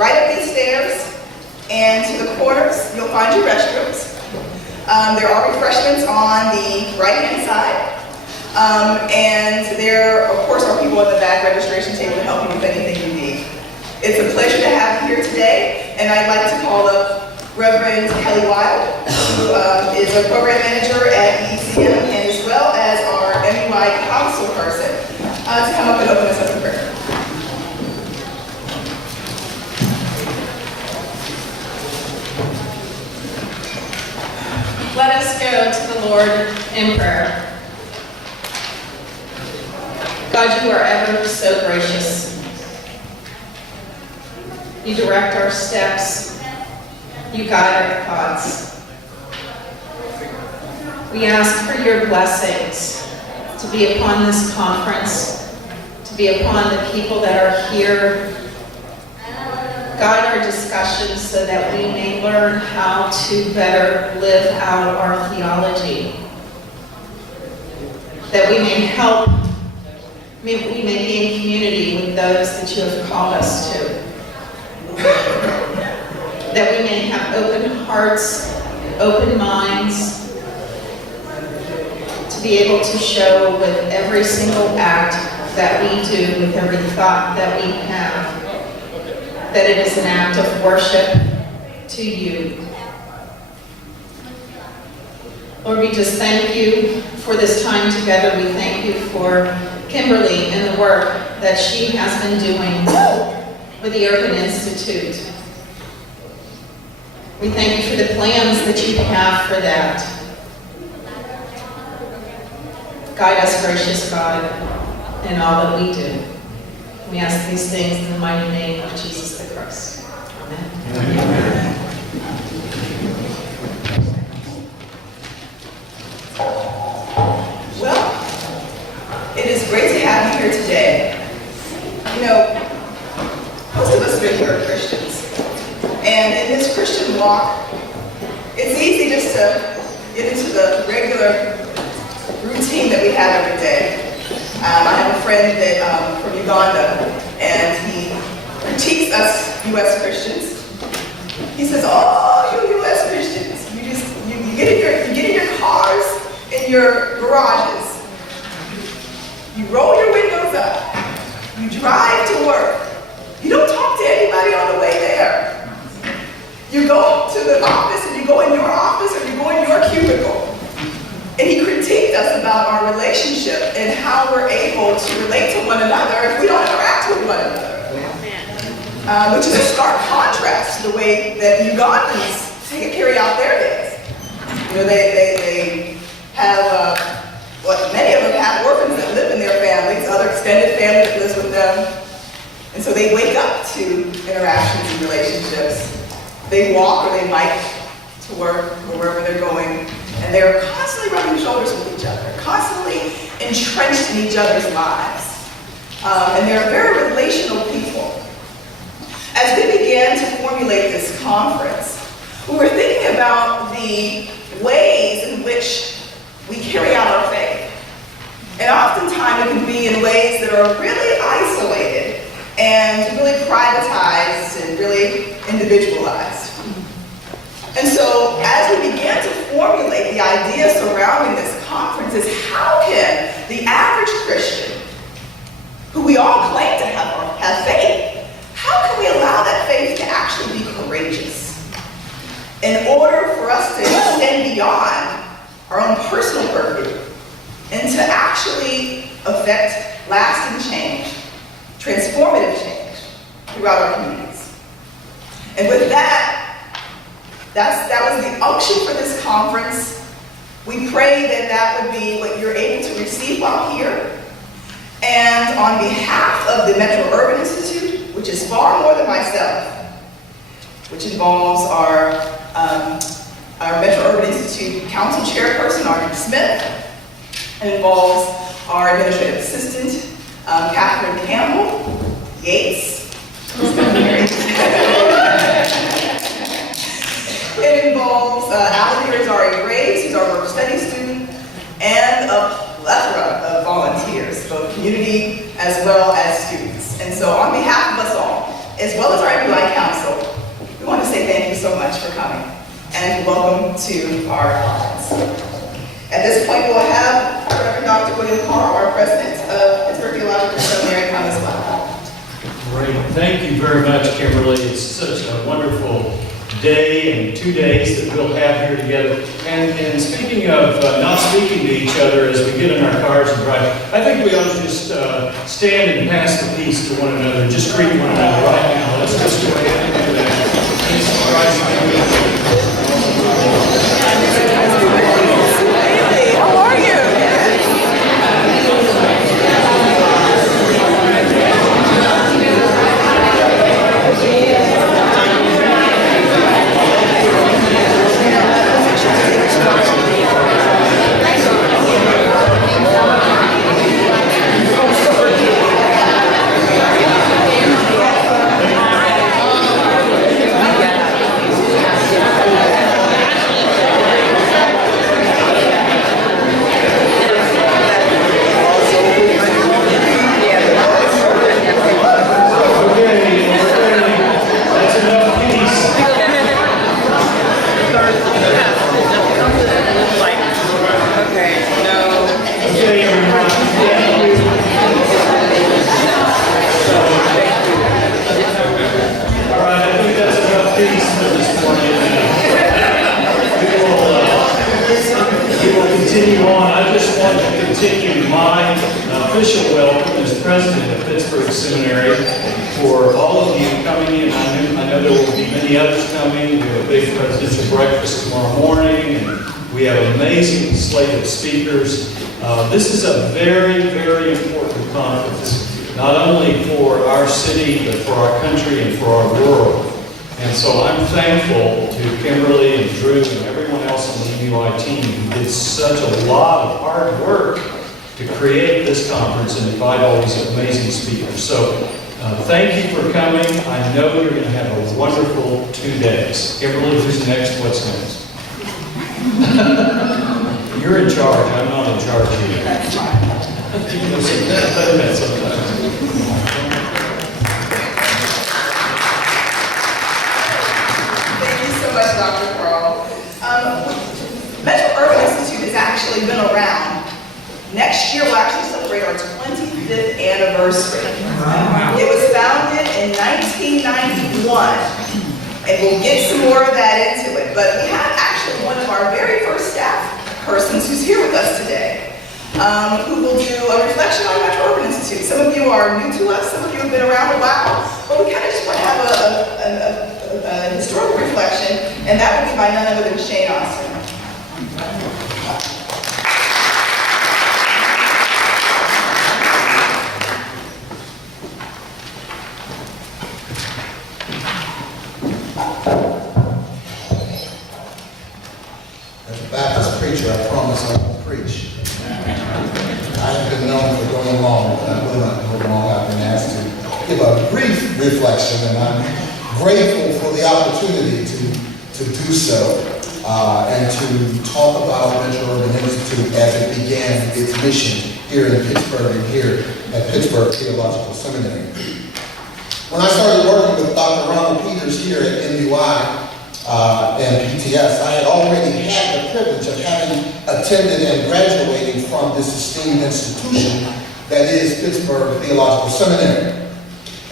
right up these stairs, and to the corners, you'll find your restrooms. There are refreshments on the right-hand side. And there, of course, are people at the back registration table to help you with anything you need. It's a pleasure to have you here today, and I'd like to call up Reverend Kelly Wild, who is a program manager at ECM, and as well as our MUI council person, to come up and open us up in prayer. Let us go to the Lord in prayer. God, you are ever so gracious. You direct our steps. You guide our thoughts. We ask for your blessings to be upon this conference, to be upon the people that are here. Guide our discussions so that we may learn how to better live out our theology, that we may help, we may be in community with those that you have called us to, that we may have open hearts, open minds, to be able to show with every single act that we do, with every thought that we have, that it is an act of worship to you. Lord, we just thank you for this time together. We thank you for Kimberly and the work that she has been doing with the Urban Institute. We thank you for the plans that you have for that. Guide us, gracious God, in all that we do. We ask these things in the mighty name of Jesus the Christ. Amen. Amen. Well, it is great to have you here today. You know, most of us are here Christians. And in this Christian walk, it's easy just to get into the regular routine that we have every day. I have a friend that from Uganda, and he critiques us U.S. Christians. He says, "Oh, you U.S. Christians, you get in your cars, in your garages, you roll your windows up, you drive to work, you don't talk to anybody on the way there. You go to the office, and you go in your office, or you go in your cubicle." And he critiqued us about our relationship and how we're able to relate to one another if we don't interact with one another. Which is a stark contrast to the way that Ugandans carry out their days. You know, they have, many of them have orphans that live in their families, other extended family that lives with them. And so they wake up to interactions and relationships. They walk or they bike to work or wherever they're going. And they're constantly rubbing shoulders with each other, constantly entrenched in each other's lives. And they're very relational people. As we began to formulate this conference, we were thinking about the ways in which we carry out our faith. And oftentimes it can be in ways that are really isolated and really privatized and really individualized. And so, as we began to formulate the idea surrounding this conference is how can the average Christian, who we all claim to have faith, how can we allow that faith to actually be courageous in order for us to extend beyond our own personal purview and to actually affect lasting change, transformative change throughout our communities. And with that was the unction for this conference. We pray that that would be what you're able to receive while here. And on behalf of the Metro Urban Institute, which is far more than myself, which involves our Metro Urban Institute Council Chairperson, Arthur Smith, and involves our Administrative Assistant, Catherine Campbell, Yates. It involves Alan Irizarry Graves, who's our work study student, and a plethora of volunteers, both community as well as students. And so on behalf of us all, as well as our MUI Council, we want to say thank you so much for coming and welcome to our conference. At this point, we'll have Reverend Dr. William Carr, our president of Pittsburgh Theological Seminary, come as well. Great. Thank you very much, Kimberly. It's such a wonderful day and 2 days that we'll have here together. And speaking of not speaking to each other as we get in our cars and drive, I think we ought to just stand and pass the peace to one another. Just greet one another right now. Let's just go ahead and do that. Peace of Christ be with you. How are you? Official welcome as president of Pittsburgh Seminary for all of you coming in. I know there will be many others coming. We have a big presidential breakfast tomorrow morning, and we have an amazing slate of speakers. This is a very, very important conference, not only for our city, but for our country and for our world. And so I'm thankful to Kimberly and Drew and everyone else on the MUI team who did such a lot of hard work to create this conference and invite all these amazing speakers. So thank you for coming. I know you're going to have a wonderful 2 days. Kimberly, who's next? What's next? You're in charge. I'm not in charge here. That's fine. Thank you so much, Dr. Carl. Metro Urban Institute has actually been around. Next year, we'll actually celebrate our 25th anniversary. It was founded in 1991, and we'll get some more of that into it. But we have actually one of our very first staff persons who's here with us today, who will do a reflection on Metro Urban Institute. Some of you are new to us, some of you have been around a while, but we kind of just want to have a historical reflection, and that will be by none other than Shane Austin. I promise I won't preach. I have been known for going long, but I will not go long. I've been asked to give a brief reflection, and I'm grateful for the opportunity to do so and to talk about Metro Urban Institute as it began its mission here in Pittsburgh and here at Pittsburgh Theological Seminary. When I started working with Dr. Ronald Peters here at MUI, and PTS, I had already had the privilege of having attended and graduating from this esteemed institution that is Pittsburgh Theological Seminary.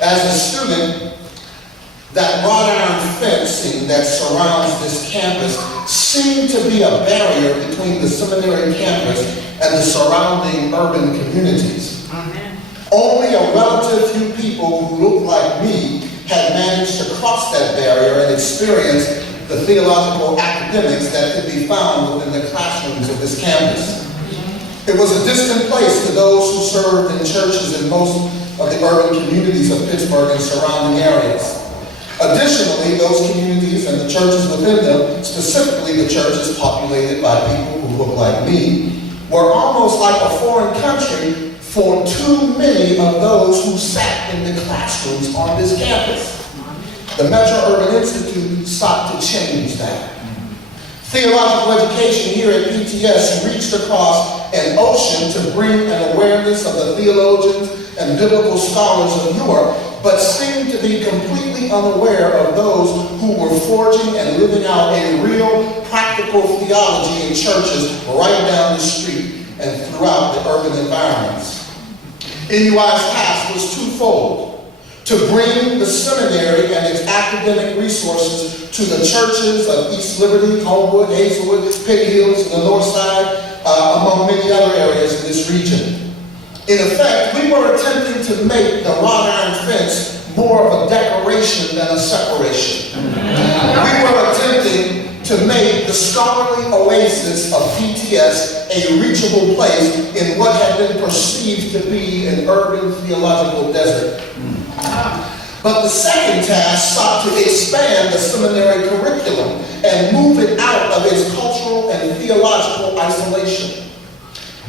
As a student, that wrought iron fencing that surrounds this campus seemed to be a barrier between the seminary campus and the surrounding urban communities. Only a relative few people who looked like me had managed to cross that barrier and experience the theological academics that could be found within the classrooms of this campus. It was a distant place to those who served in churches in most of the urban communities of Pittsburgh and surrounding areas. Additionally, those communities and the churches within them, specifically the churches populated by people who look like me, were almost like a foreign country for too many of those who sat in the classrooms on this campus. The Metro Urban Institute sought to change that. Theological education here at PTS reached across an ocean to bring an awareness of the theologians and biblical scholars of Europe, but seemed to be be completely unaware of those who were forging and living out a real practical theology in churches right down the street and throughout the urban environments. NUI's task was twofold: to bring the seminary and its academic resources to the churches of East Liberty, Homewood, Hazelwood, Pig Hills, and the North Side, among many other areas in this region. In effect, we were attempting to make the wrought iron fence more of a decoration than a separation. We were attempting to make the scholarly oasis of PTS a reachable place in what had been perceived to be an urban theological desert. But the second task sought to expand the seminary curriculum and move it out of its cultural and theological isolation.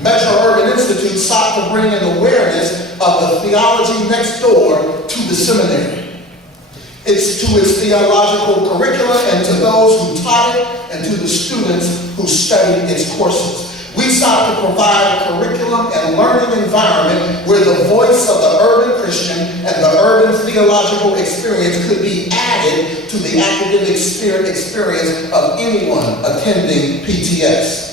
Metro Urban Institute sought to bring an awareness of the theology next door to the seminary. It's to its theological curricula and to those who taught it and to the students who studied its courses. We sought to provide a curriculum and learning environment where the voice of the urban Christian and the urban theological experience could be added to the academic experience of anyone attending PTS.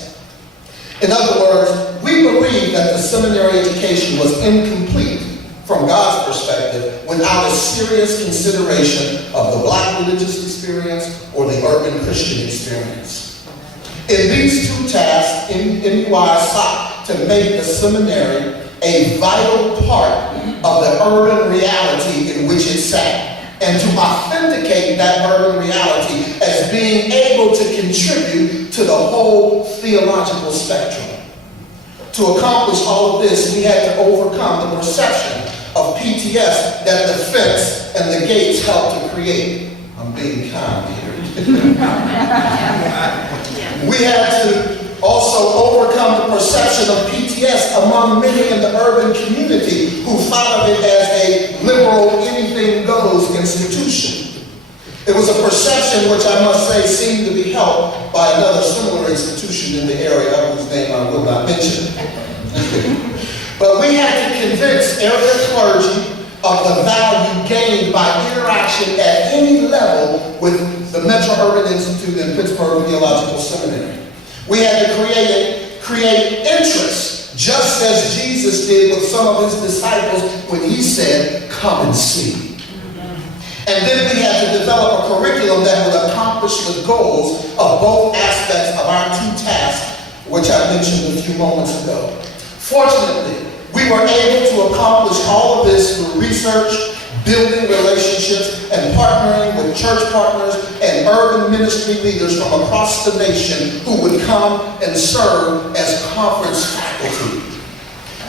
In other words, we believe that the seminary education was incomplete from God's perspective without a serious consideration of the Black religious experience or the urban Christian experience. In these two tasks, NUI sought to make the seminary a vital part of the urban reality in which it sat, and to authenticate that urban reality as being able to contribute to the whole theological spectrum. To accomplish all of this, we had to overcome the perception of PTS that the fence and the gates helped to create. I'm being kind here. We had to also overcome the perception of PTS among many in the urban community who thought of it as a liberal, anything-goes institution. It was a perception which I must say seemed to be held by another similar institution in the area, whose name I will not mention. But we had to convince area clergy of the value gained by interaction at any level with the Metro Urban Institute and Pittsburgh Theological Seminary. We had to create interest, just as Jesus did with some of his disciples when he said, "Come and see." And then we had to develop a curriculum that would accomplish the goals of both aspects of our two tasks, which I mentioned a few moments ago. Fortunately, we were able to accomplish all of this through research, building relationships, and partnering with church partners and urban ministry leaders from across the nation who would come and serve as conference faculty.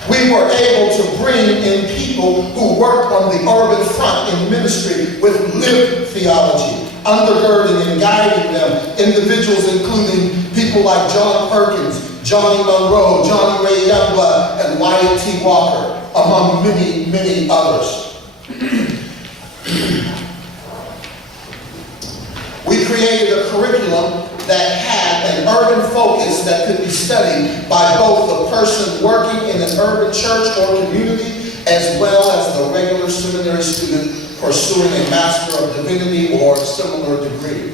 We were able to bring in people who worked on the urban front in ministry with lived theology, undergirding and guiding them, individuals including people like John Perkins, Johnny Monroe, Johnny Ray Youngblood, and Wyatt T. Walker, among many, many others. We created a curriculum that had an urban focus that could be studied by both the person working in an urban church or community, as well as the regular seminary student pursuing a Master of Divinity or similar degree.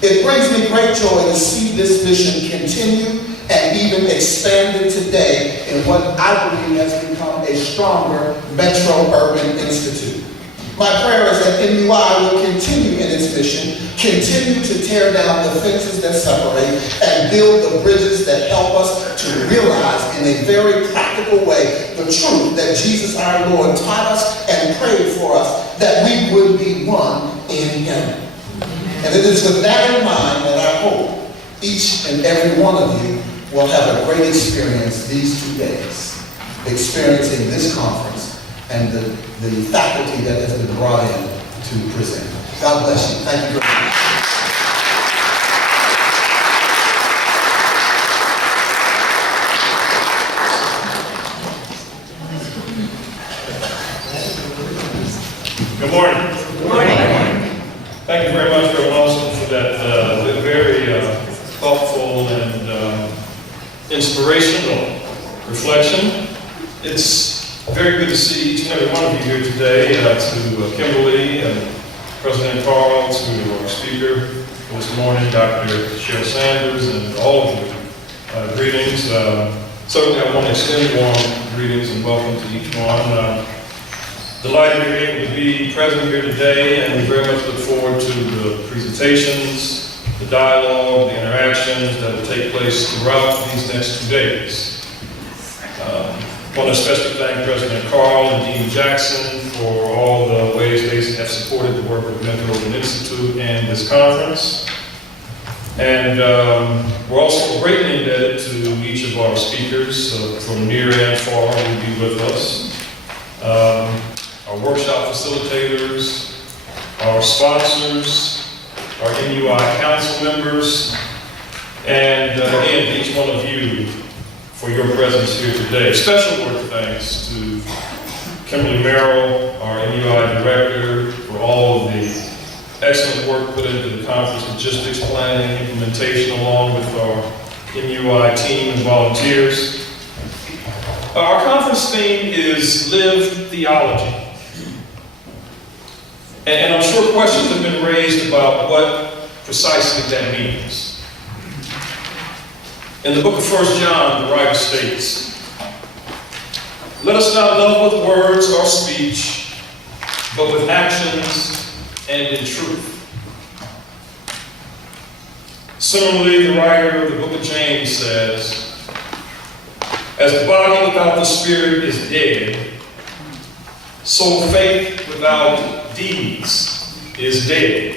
It brings me great joy to see this mission continue and even expanded today in what I believe has become a stronger Metro Urban Institute. My prayer is that NUI will continue in its mission, continue to tear down the fences that separate, and build the bridges that help us to realize in a very practical way the truth that Jesus our Lord taught us and prayed for us, that we would be one in Him. And it is with that in mind that I hope each and every one of you will have a great experience these 2 days, experiencing this conference and the faculty that has been brought in to present. God bless you. Thank you very much. Good morning. Good morning. Thank you very much, Reverend Austin, for that very thoughtful and inspirational reflection. It's Very good to see each and every one of you here today. To Kimberly and President Carl, to our speaker this morning, Dr. Cheryl Sanders, and all of you, greetings. Certainly I want to extend warm greetings and welcome to each one. Delighted to be able to be present here today, and we very much look forward to the presentations, the dialogue, the interactions that will take place throughout these next 2 days. I want to especially thank President Carl and Dean Jackson for all the ways they have supported the work of the Mental Open Institute and this conference. And we're also greatly indebted to each of our speakers from near and far who will be with us. Our workshop facilitators, our sponsors, our MUI council members, and again, each one of you for your presence here today. Special word of thanks to Kimberly Merrill, our MUI director, for all of the excellent work put into the conference logistics planning, implementation, along with our MUI team and volunteers. Our conference theme is Lived Theology. And I'm sure questions have been raised about what precisely that means. In the book of 1 John, the writer states, "Let us not love with words or speech, but with actions and in truth." Similarly, the writer of the book of James says, "As the body without the spirit is dead, so faith without deeds is dead."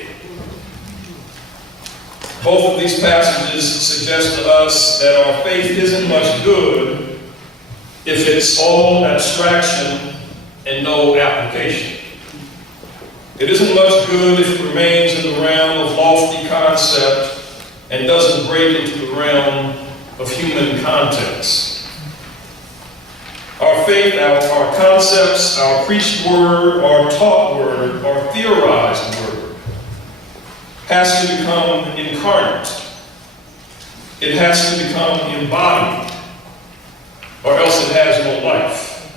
Both of these passages suggest to us that our faith isn't much good if it's all abstraction and no application. It isn't much good if it remains in the realm of lofty concept and doesn't break into the realm of human context. Our faith, our concepts, our preached word, our taught word, our theorized word has to become incarnate. It has to become embodied, or else it has no life.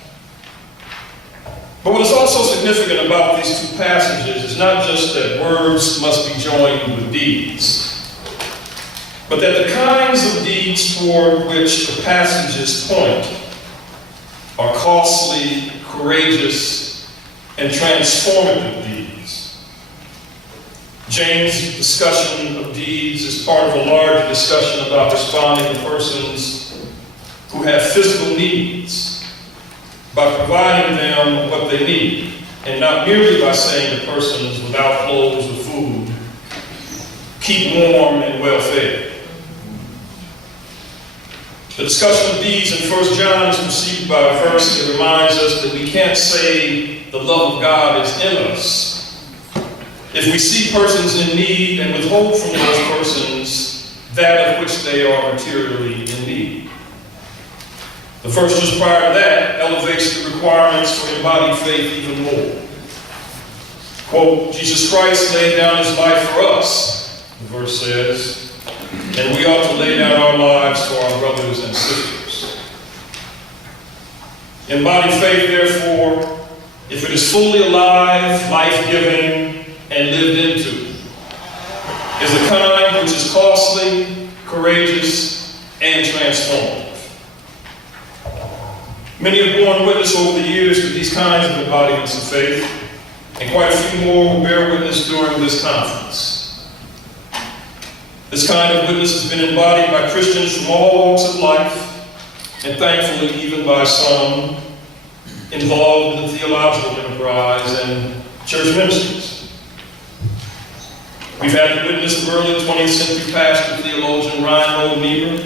But what is also significant about these two passages is not just that words must be joined with deeds, but that the kinds of deeds toward which the passages point are costly, courageous, and transformative deeds. James' discussion of deeds is part of a larger discussion about responding to persons who have physical needs by providing them what they need, and not merely by saying to persons without clothes or food, keep warm and well fed. The discussion of deeds in 1 John is preceded by a verse that reminds us that we can't say the love of God is in us if we see persons in need and withhold from those persons that of which they are materially in need. The verse just prior to that elevates the requirements for embodied faith even more. Quote, "Jesus Christ laid down his life for us," the verse says, "and we ought to lay down our lives for our brothers and sisters." Embodied faith, therefore, if it is fully alive, life-giving, and lived into, is the kind which is costly, courageous, and transformative. Many have borne witness over the years to these kinds of embodiments of faith, and quite a few more will bear witness during this conference. This kind of witness has been embodied by Christians from all walks of life, and thankfully even by some involved in the theological enterprise and church ministries. We've had the witness of early 20th century pastor theologian Reinhold Niebuhr,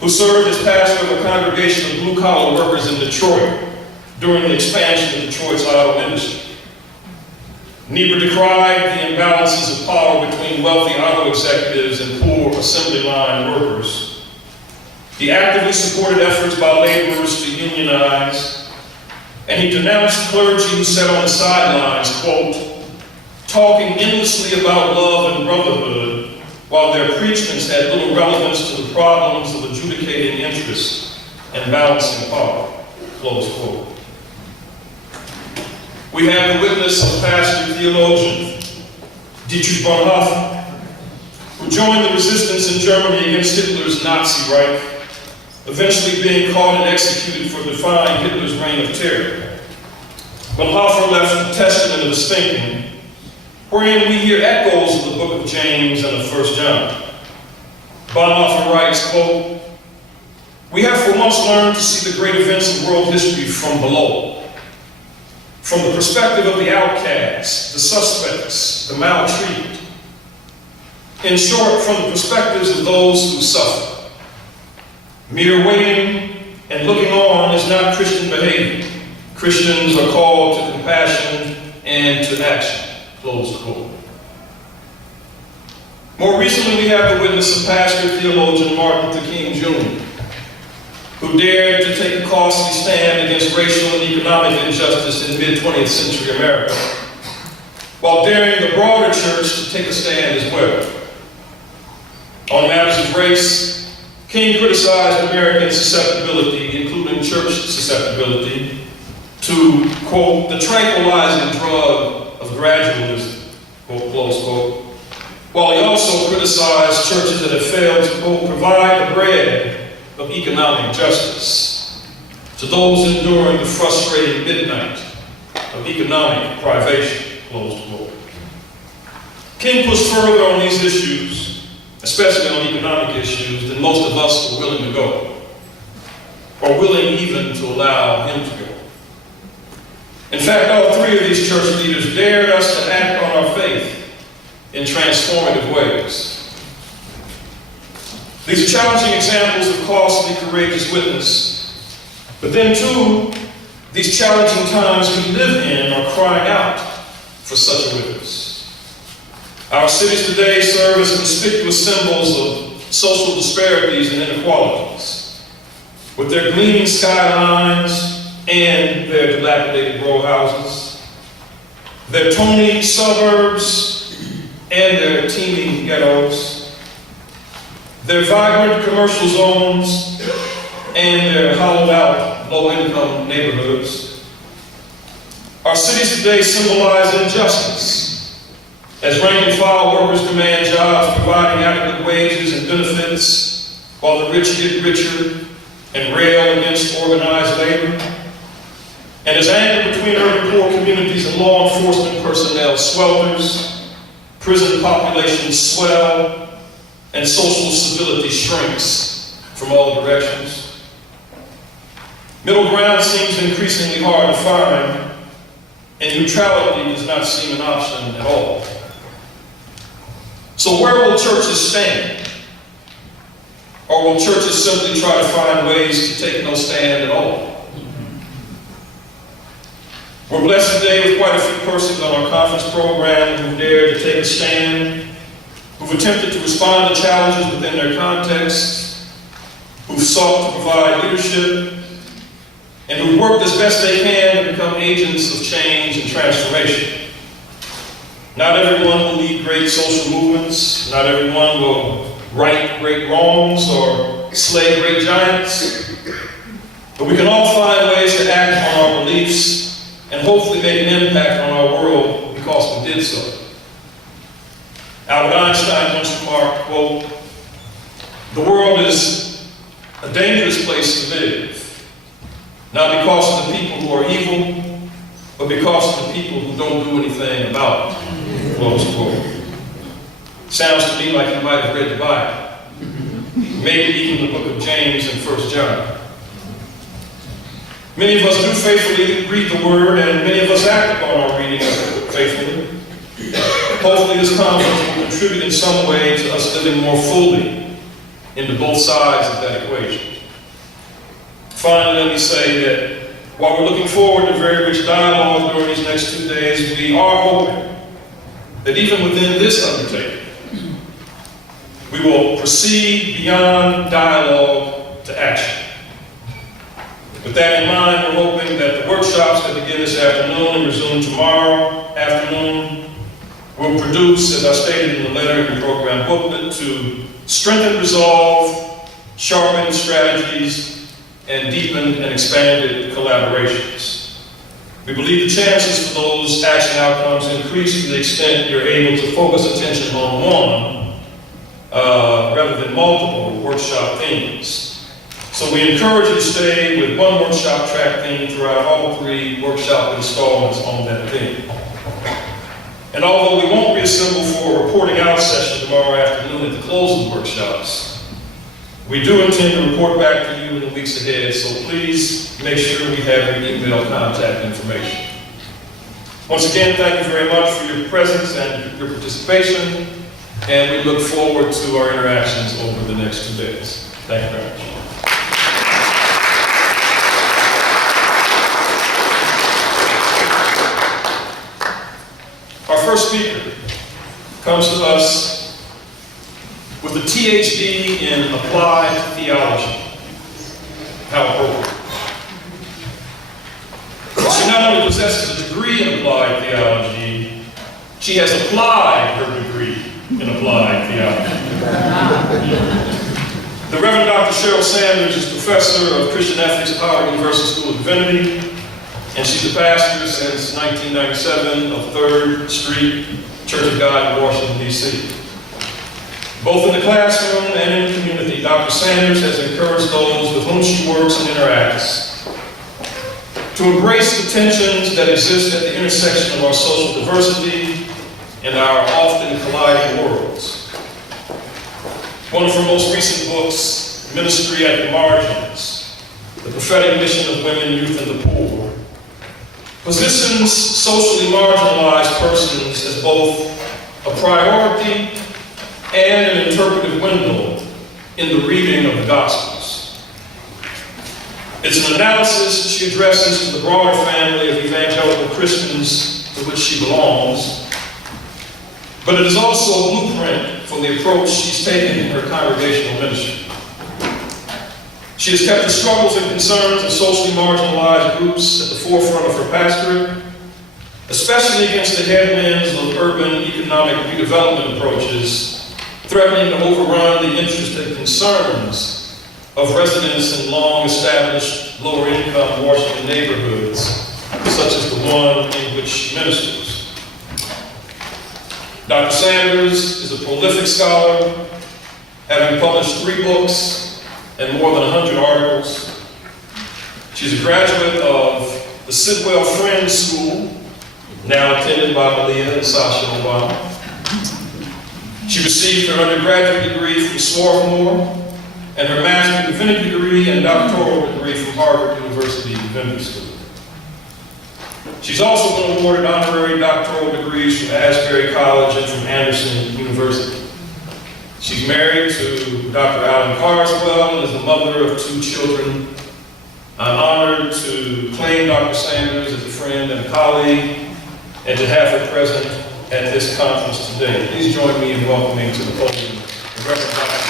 who served as pastor of a congregation of blue-collar workers in Detroit during the expansion of Detroit's auto industry. Niebuhr decried the imbalances of power between wealthy auto executives and poor assembly line workers. He actively supported efforts by laborers to unionize, and he denounced clergy who sat on the sidelines, quote, talking endlessly about love and brotherhood, while their preachments had little relevance to the problems of adjudicating interest and balancing power, close quote. We have the witness of pastor theologian Dietrich Bonhoeffer, who joined the resistance in Germany against Hitler's Nazi Reich, eventually being caught and executed for defying Hitler's reign of terror. Bonhoeffer left a testament of his thinking, wherein we hear echoes of the book of James and of 1 John. Bonhoeffer writes, quote, "We have for once learned to see the great events of world history from below, from the perspective of the outcasts, the suspects, the maltreated. In short, from the perspectives of those who suffer. Mere waiting and looking on is not Christian behavior. Christians are called to compassion and to action." Close quote. More recently, we have the witness of pastor theologian Martin Luther King Jr., who dared to take a costly stand against racial and economic injustice in mid-20th century America, while daring the broader church to take a stand as well. On matters of race, King criticized American susceptibility, including church susceptibility, to, quote, "the tranquilizing drug of gradualism," quote, close quote, while he also criticized churches that have failed to, quote, "provide the bread of economic justice to those enduring the frustrating midnight of economic privation," close quote. King pushed further on these issues, especially on economic issues, than most of us were willing to go, or willing even to allow him to go. In fact, all three of these church leaders dared us to act on our faith in transformative ways. These are challenging examples of costly, courageous witness. But then, too, these challenging times we live in are crying out for such a witness. Our cities today serve as conspicuous symbols of social disparities and inequalities, with their gleaming skylines and their dilapidated row houses, their tony suburbs and their teeming ghettos, their vibrant commercial zones and their hollowed-out low-income neighborhoods. Our cities today symbolize injustice, as rank-and-file workers demand jobs providing adequate wages and benefits, while the rich get richer and rail against organized labor. And as anger between urban poor communities and law enforcement personnel swelters, prison populations swell, and social stability shrinks from all directions. Middle ground seems increasingly hard to find, and neutrality does not seem an option at all. So where will churches stand? Or will churches simply try to find ways to take no stand at all? We're blessed today with quite a few persons on our conference program who dared to take a stand, who've attempted to respond to challenges within their context, who've sought to provide leadership, and who've worked as best they can to become agents of change and transformation. Not everyone will lead great social movements. Not everyone will right great wrongs or slay great giants. But we can all find ways to act on our beliefs and hopefully make an impact on our world because we did so. Albert Einstein once remarked, quote, "The world is a dangerous place to live, not because of the people who are evil, but because of the people who don't do anything about it," close quote. Sounds to me like you might have read the Bible, maybe even the book of James and 1 John. Many of us do faithfully read the Word, and many of us act upon our reading of it faithfully. Hopefully this conference will contribute in some way to us living more fully into both sides of that equation. Finally, let me say that while we're looking forward to very rich dialogue during these next 2 days, we are hoping that even within this undertaking, we will proceed beyond dialogue to action. With that in mind, we're hoping that the workshops that begin this afternoon and resume tomorrow afternoon will produce, as I stated in the letter and program booklet, to strengthen resolve, sharpen strategies, and deepen and expanded collaborations. We believe the chances for those action outcomes increase to the extent you're able to focus attention on one rather than multiple workshop themes. So we encourage you to stay with one workshop track theme throughout all 3 workshop installments on that theme. And although we won't reassemble for a reporting out session tomorrow afternoon at the close of the workshops, we do intend to report back to you in the weeks ahead, so please make sure we have your email contact information. Once again, thank you very much for your presence and your participation, and we look forward to our interactions over the next 2 days. Thank you very much. Our first speaker comes to us with a PhD in applied theology. How appropriate. She not only possesses a degree in applied theology, she has applied her degree in applied theology. The Reverend Dr. Cheryl Sanders is professor of Christian ethics at Howard University School of Divinity, and she's the pastor since 1997 of 3rd Street Church of God in Washington, D.C. Both in the classroom and in the community, Dr. Sanders has encouraged those with whom she works and interacts to embrace the tensions that exist at the intersection of our social diversity and our often colliding worlds. One of her most recent books, Ministry at the Margins, The Prophetic Mission of Women, Youth, and the Poor, positions socially marginalized persons as both a priority and an interpretive window in the reading of the Gospels. It's an analysis she addresses to the broader family of evangelical Christians to which she belongs, but it is also a blueprint for the approach she's taken in her congregational ministry. She has kept the struggles and concerns of socially marginalized groups at the forefront of her pastorate, especially against the headwinds of urban economic redevelopment approaches threatening to overrun the interests and concerns of residents in long-established, lower-income Washington neighborhoods, such as the one in which she ministers. Dr. Sanders is a prolific scholar, having published 3 books and more than 100 articles. She's a graduate of the Sidwell Friends School, now attended by Malia and Sasha Obama. She received her undergraduate degree from Swarthmore and her master's divinity degree and doctoral degree from Harvard University Divinity School. She's also been awarded honorary doctoral degrees from Asbury College and from Anderson University. She's married to Dr. Alan Carswell and is the mother of 2 children. I'm honored to claim Dr. Sanders as a friend and a colleague and to have her present at this conference today. Please join me in welcoming to the podium the Reverend Dr.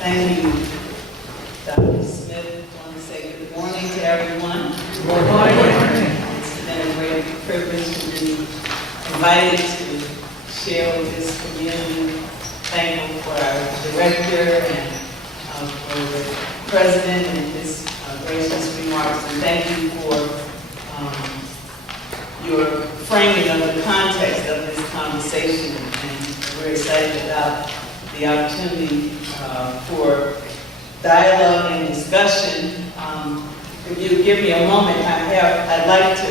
Thank you, Dr. Smith. I want to say good morning to everyone. Good morning. It's been a great privilege to be invited to share with this community. Thankful for our director and for the president and his gracious remarks. And thank you for your framing of the context of this conversation. And we're excited about the opportunity for dialogue and discussion. If you give me a moment, I'd like to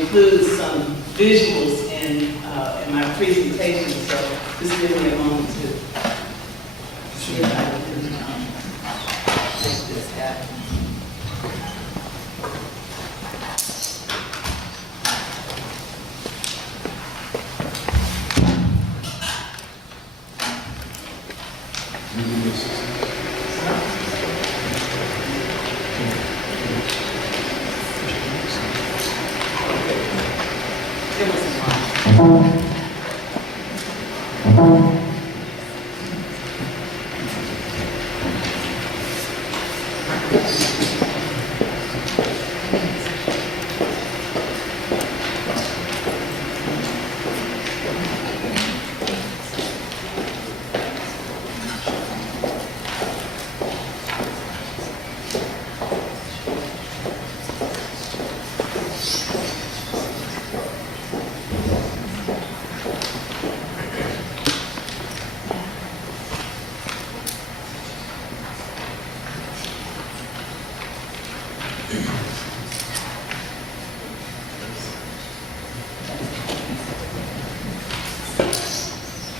include some visuals in my presentation, so just give me a moment to see if I can make this happen.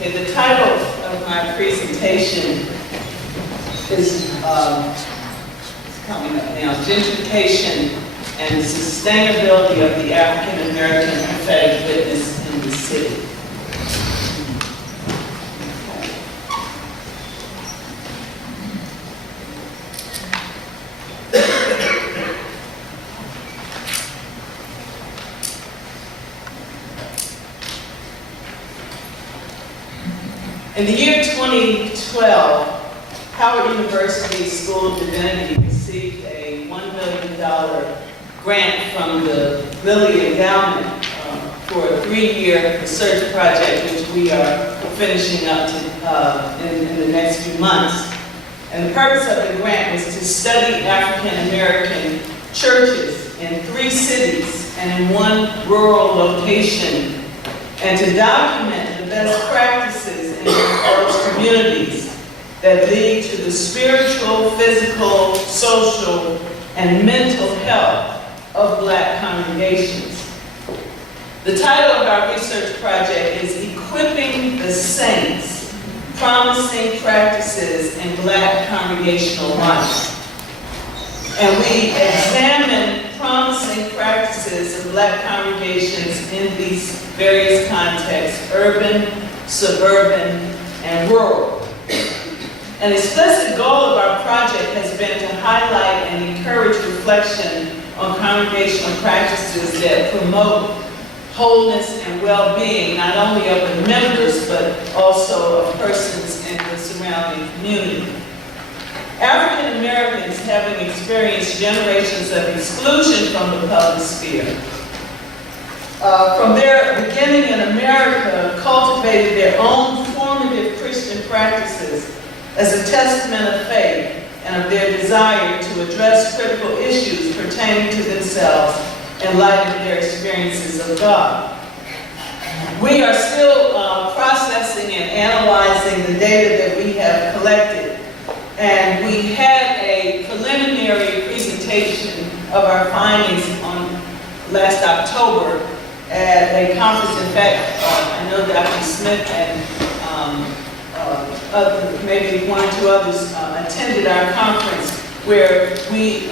Okay, the title of my presentation is coming up now, Gentrification and the Sustainability of the African American Prophetic Witness in the City. In the year 2012, Howard University School of Divinity received a $1 million grant from the Lilly Endowment for a 3-year research project, which we are finishing up in the next few months. And the purpose of the grant was to study African American churches in 3 cities and in 1 rural location, and to document the best practices in those communities that lead to the spiritual, physical, social, and mental health of Black congregations. The title of our research project is Equipping the Saints, Promising Practices in Black Congregational Life. And we examine promising practices of Black congregations in these various contexts: urban, suburban, and rural. An explicit goal of our project has been to highlight and encourage reflection on congregational practices that promote wholeness and well-being, not only of the members, but also of persons in the surrounding community. African Americans, having experienced generations of exclusion from the public sphere, from their beginning in America, cultivated their own formative Christian practices as a testament of faith and of their desire to address critical issues pertaining to themselves in light of their experiences of God. We are still processing and analyzing the data that we have collected, and we had a preliminary presentation of our findings on last October at a conference. In fact, I know Dr. Smith and maybe 1 or 2 others attended our conference, where we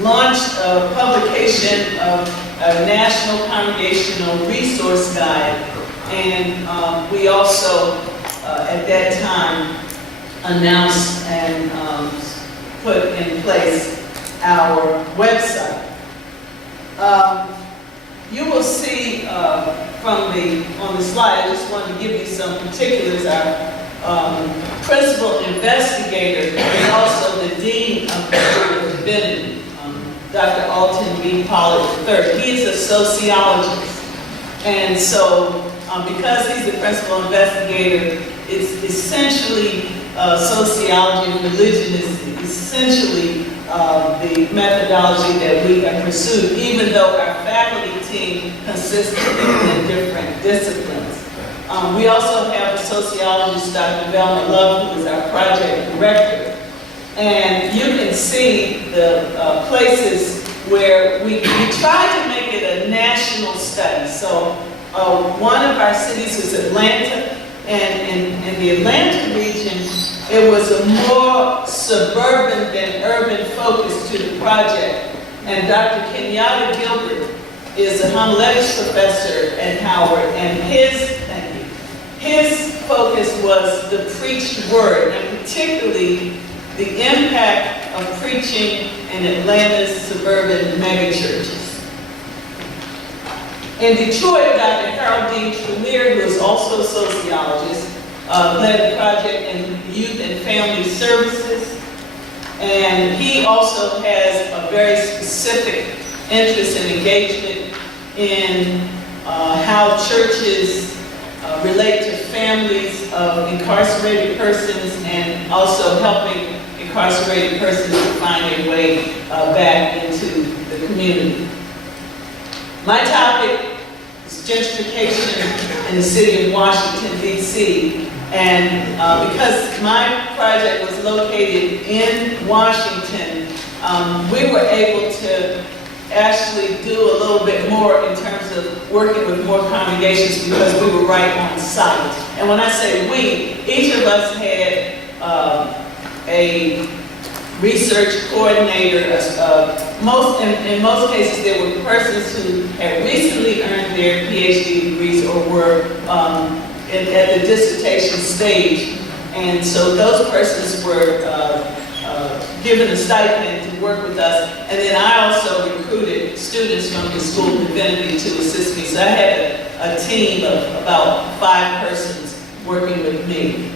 launched a publication of a National Congregational Resource Guide, and we also, at that time, announced and put in place our website. You will see on the slide, I just wanted to give you some particulars. Our principal investigator is also the Dean of the School of Divinity, Dr. Alton B. Pollard III. He is a sociologist. And so, because he's the principal investigator, it's essentially sociology and religion is essentially the methodology that we have pursued, even though our faculty team consists in different disciplines. We also have a sociologist, Dr. Velma Love, who is our project director. And you can see the places where we try to make it a national study. So one of our cities was Atlanta, and in the Atlanta region, it was a more suburban than urban focus to the project. And Dr. Kenyatta Gilbert is a homiletics professor at Howard, and his focus was the preached word, and particularly the impact of preaching in Atlanta's suburban megachurches. In Detroit, Dr. Harold D. Tremere, who is also a sociologist, led the project in youth and family services, and he also has a very specific interest and engagement in how churches relate to families of incarcerated persons, and also helping incarcerated persons to find their way back into the community. My topic is gentrification in the city of Washington, D.C. And because my project was located in Washington, we were able to actually do a little bit more in terms of working with more congregations because we were right on site. And when I say we, each of us had a research coordinator. In most cases, there were persons who had recently earned their PhD degrees or were at the dissertation stage. And so those persons were given a stipend to work with us. And then I also recruited students from the School of Divinity to assist me. So I had a team of about 5 persons working with me.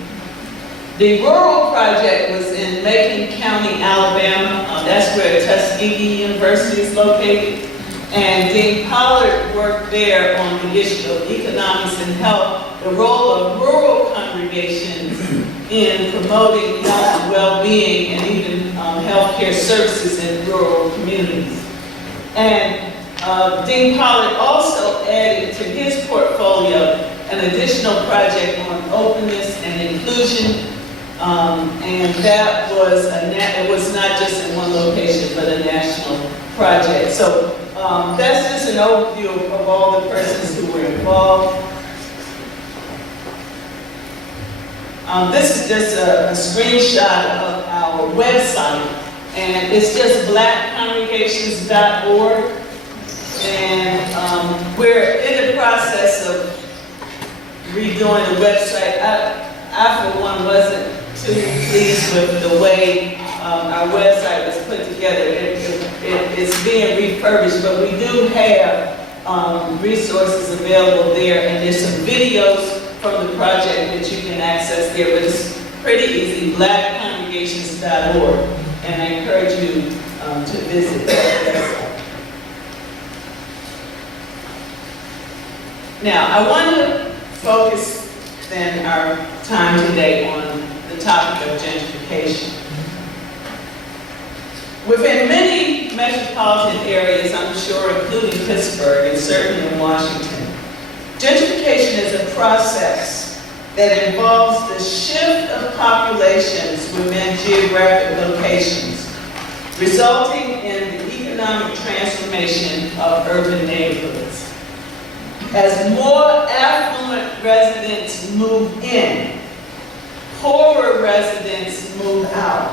The rural project was in Macon County, Alabama. That's where Tuskegee University is located. And Dean Pollard worked there on the issue of economics and health, the role of rural congregations in promoting health and well-being and even healthcare services in rural communities. And Dean Pollard also added to his portfolio an additional project on openness and inclusion. And that was it was not just in one location, but a national project. So that's just an overview of all the persons who were involved. This is just a screenshot of our website, and it's just blackcongregations.org. And we're in the process of redoing the website. I for one, wasn't too pleased with the way our website was put together. It's being refurbished, but we do have resources available there, and there's some videos from the project that you can access there, but it's pretty easy, blackcongregations.org, and I encourage you to visit that website. Now, I want to focus then our time today on the topic of gentrification. Within many metropolitan areas, I'm sure, including Pittsburgh and certainly in Washington, gentrification is a process that involves the shift of populations within geographic locations, resulting in the economic transformation of urban neighborhoods. As more affluent residents move in, poorer residents move out,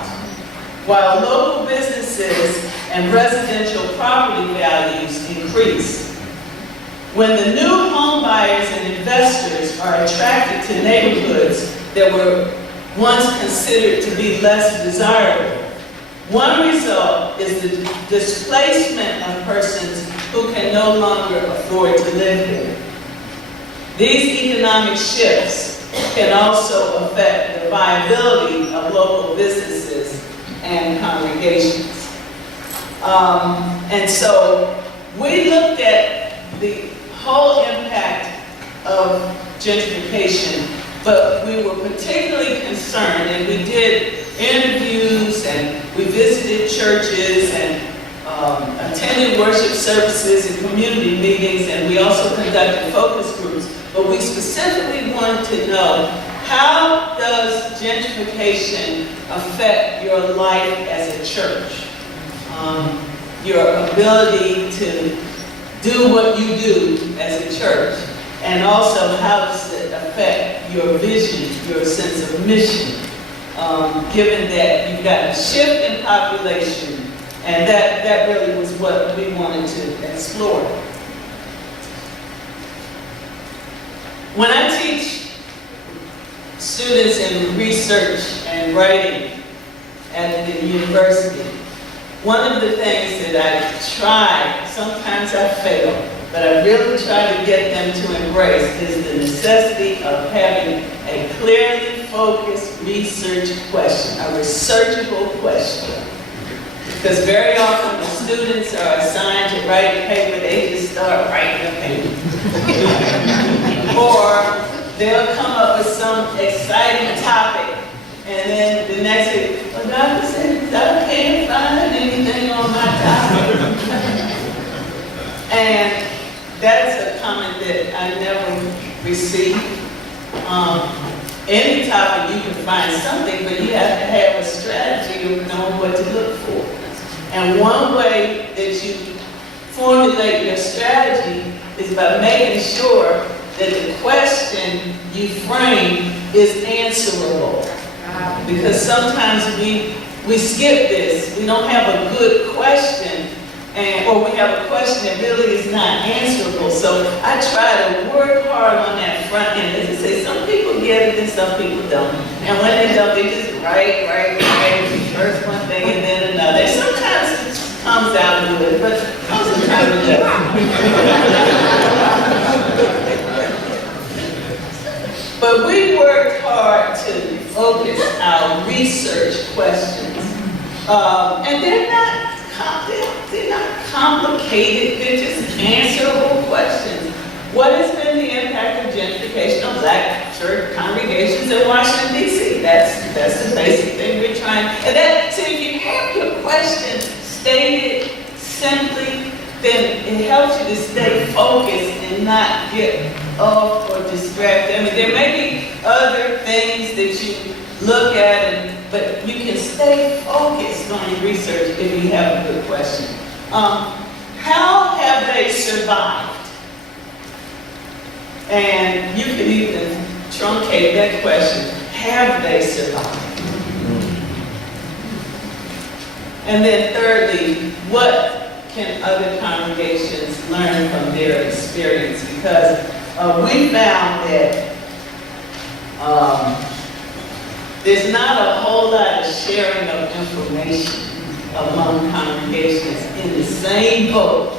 while local businesses and residential property values increase. When the new home buyers and investors are attracted to neighborhoods that were once considered to be less desirable, one result is the displacement of persons who can no longer afford to live there. These economic shifts can also affect the viability of local businesses and congregations. And so we looked at the whole impact of gentrification, but we were particularly concerned, and we did interviews and we visited churches and attended worship services and community meetings, and we also conducted focus groups. But we specifically wanted to know, how does gentrification affect your life as a church? Your ability to do what you do as a church, and also how does it affect your vision, your sense of mission, given that you've got a shift in population, and that really was what we wanted to explore. When I teach students in research and writing at the university, one of the things that I try, sometimes I fail, but I really try to get them to embrace is the necessity of having a clearly focused research question, a researchable question. Because very often the students are assigned to write a paper, they just start writing a paper. Or they'll come up with some exciting topic, and then the next day, well, Dr. said, I can't find anything on my topic. And that's a comment that I never received. Any topic you can find something, but you have to have a strategy of knowing what to look for. And one way that you formulate your strategy is by making sure that the question you frame is answerable. Because sometimes we skip this. We don't have a good question, or we have a question that really is not answerable. So I try to work hard on that front end. As I say, some people get it and some people don't. And when they don't, they just write, first one thing and then another. And sometimes it comes out good, but most of the time it doesn't. But we worked hard to focus our research questions. And they're not complicated, they're just answerable questions. What has been the impact of gentrification on Black church congregations in Washington, D.C.? That's the basic thing we're trying. And so if you have your question stated simply, then it helps you to stay focused and not get off or distracted. I mean, there may be other things that you look at, but you can stay focused on your research if you have a good question. How have they survived? And you can even truncate that question. Have they survived? And then thirdly, what can other congregations learn from their experience? Because we found that there's not a whole lot of sharing of information among congregations in the same boat.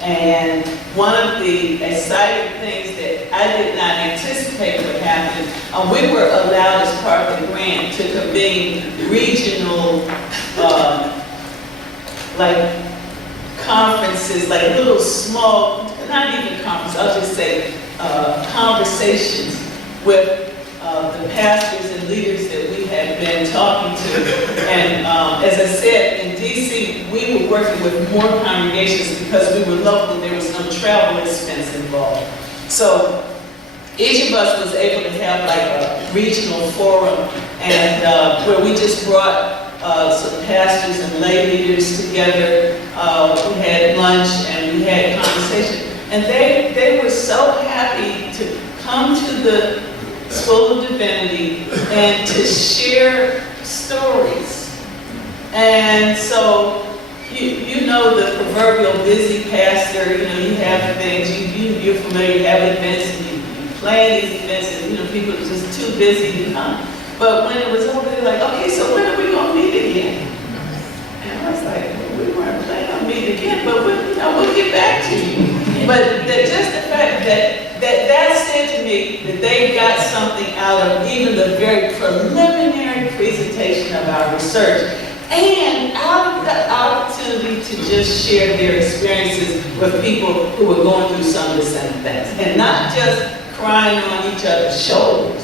And one of the exciting things that I did not anticipate would happen, we were allowed as part of the grant to convene regional, conferences, like little small, not even conferences, I'll just say conversations with the pastors and leaders that we had been talking to. And as I said, in DC, we were working with more congregations because we were local, there was no travel expense involved. So each of us was able to have like a regional forum, and where we just brought some pastors and lay leaders together. We had lunch and we had conversation. And they were so happy to come to the School of Divinity and to share stories. And so, you know the proverbial busy pastor, you have things, you're familiar, you have events, and you plan these events, and people are just too busy to come. But when it was over, they're like, okay, so when are we going to meet again? And I was like, well, we weren't planning on meeting again, but we'll get back to you. But just the fact that said to me that they got something out of even the very preliminary presentation of our research, and out of the opportunity to just share their experiences with people who were going through some of the same things. And not just crying on each other's shoulders,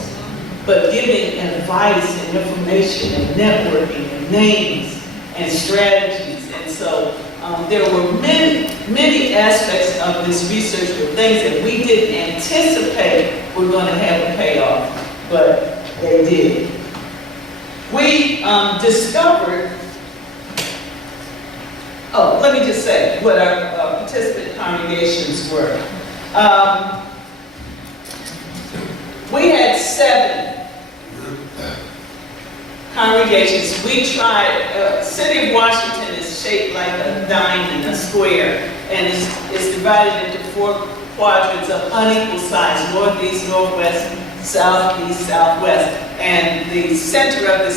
but giving advice and information and networking and names and strategies. And so there were many aspects of this research were things that we didn't anticipate were going to have a payoff, but they did. We discovered, let me just say what our participant congregations were. We had 7 congregations. We tried, City of Washington is shaped like a diamond, a square, and it's divided into 4 quadrants of unequal size: northeast, northwest, southeast, southwest. And the center of the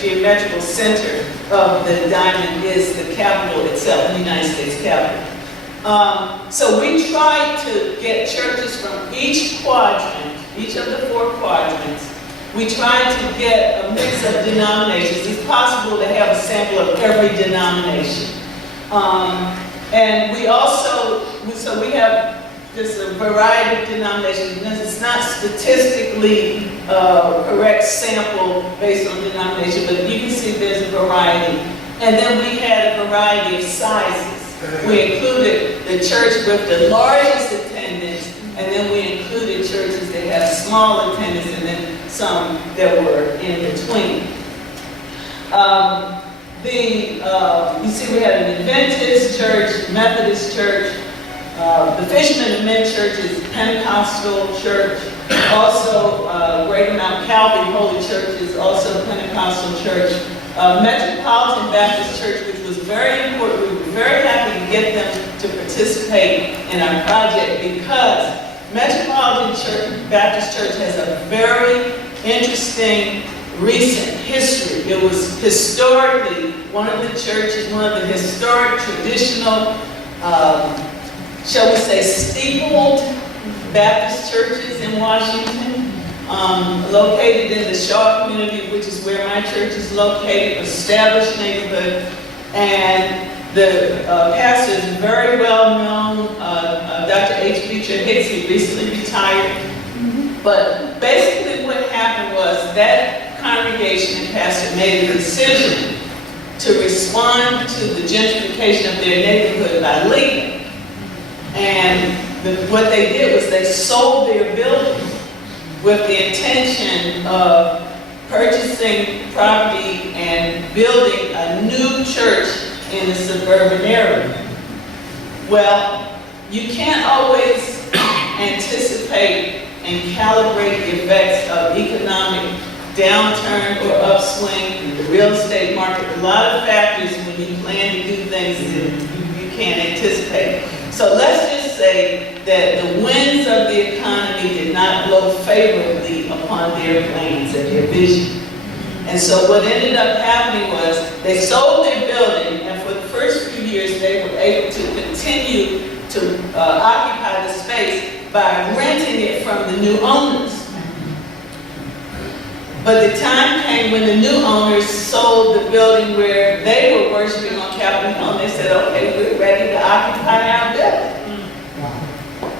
geometrical center of the diamond is the Capitol itself, the United States Capitol. So we tried to get churches from each quadrant, each of the 4 quadrants. We tried to get a mix of denominations. It's possible to have a sample of every denomination. And we also, so we have just a variety of denominations. It's not statistically correct sample based on denomination, but you can see there's a variety. And then we had a variety of sizes. We included the church with the largest attendance, and then we included churches that have small attendance, and then some that were in between. You see we had an Adventist church, Methodist church, the Fishermen of Men Church is Pentecostal church, also Greater Mount Calvary Holy Church is also Pentecostal church, Metropolitan Baptist Church, which was very important. We were very happy to get them to participate in our project because Metropolitan Baptist Church has a very interesting recent history. It was historically one of the churches, one of the historic traditional, shall we say, steepled Baptist churches in Washington, located in the Shaw community, which is where my church is located, established neighborhood, and the pastor is very well known, Dr. H. Beecher Hicks. He recently retired. But basically what happened was that congregation and pastor made a decision to respond to the gentrification of their neighborhood by leaving. And what they did was they sold their building with the intention of purchasing property and building a new church in the suburban area. Well, you can't always anticipate and calibrate the effects of economic downturn or upswing in the real estate market. A lot of factors when you plan to do things that you can't anticipate. So let's just say that the winds of the economy did not blow favorably upon their plans and their vision. And so what ended up happening was they sold their building, and for the first few years they were able to continue to occupy the space by renting it from the new owners. But the time came when the new owners sold the building where they were worshiping on Capitol Hill, and they said, okay, we're ready to occupy our building.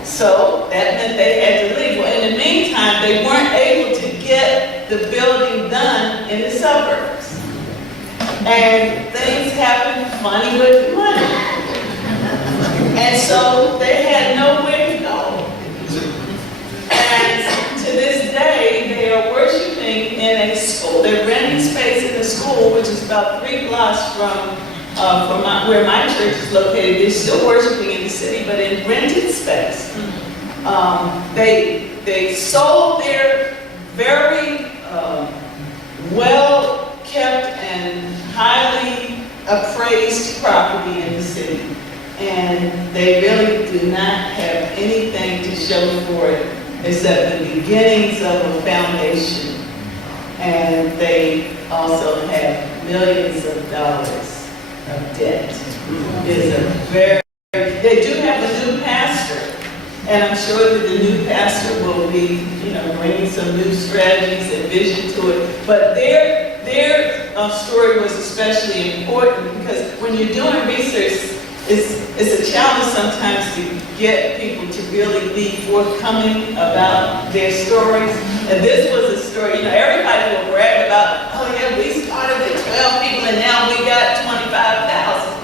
So that meant they had to leave. Well, in the meantime, they weren't able to get the building done in the suburbs. And things happened funny with money. And so they had nowhere to go. And to this day, they are worshiping in a school. They're renting space in a school, which is about 3 blocks from where my church is located. They're still worshiping in the city, but in rented space. They sold their very well-kept and highly appraised property in the city. And they really do not have anything to show for it except the beginnings of a foundation. And they also have millions of dollars of debt. They do have a new pastor, and I'm sure that the new pastor will be, bringing some new strategies and vision to it. But their story was especially important because when you're doing research, it's a challenge sometimes to get people to really be forthcoming about their stories. And this was a story, everybody will brag about, oh yeah, we started with 12 people and now we got 25,000.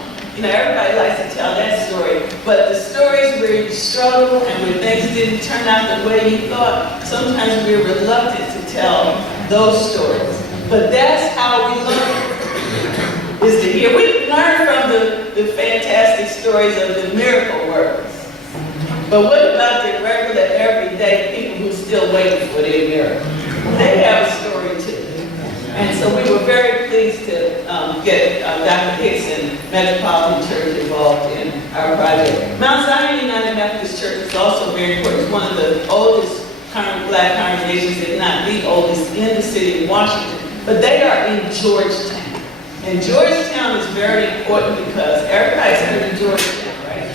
Everybody likes to tell that story. But the stories where you struggle and where things didn't turn out the way you thought, sometimes we're reluctant to tell those stories. But that's how we learn, is to hear. We learn from the fantastic stories of the miracle workers. But what about the regular, everyday people who still waiting for their miracle? They have a story too. And so we were very pleased to get Dr. Hicks and Metropolitan Church involved in our project. Mount Zion United Methodist Church is also very important. It's one of the oldest Black congregations, if not the oldest, in the city of Washington. But they are in Georgetown. And Georgetown is very important because everybody's heard of Georgetown, right?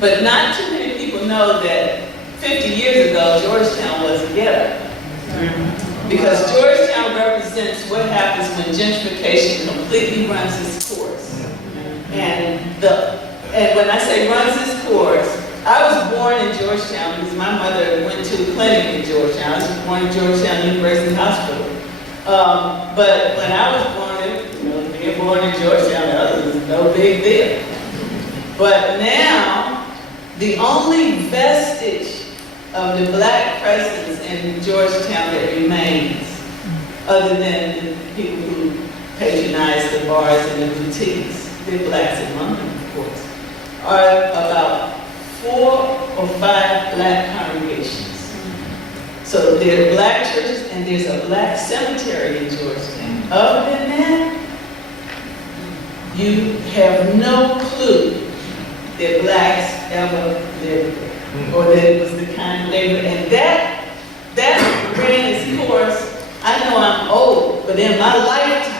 But not too many people know that 50 years ago, Georgetown was a ghetto. Because Georgetown represents what happens when gentrification completely runs its course. And when I say runs its course, I was born in Georgetown because my mother went to Plenary in Georgetown. I was born in Georgetown University Hospital. But when I was born, being born in Georgetown, that was no big deal. But now, the only vestige of the Black presence in Georgetown that remains, other than the people who patronize the bars and the boutiques, they're blacks among them, of course, are about 4 or 5 black congregations. So there are black churches and there's a black cemetery in Georgetown. Other than that, you have no clue that blacks ever lived there, or that it was the kind of neighborhood. And that ran its course. I know I'm old, but in my lifetime.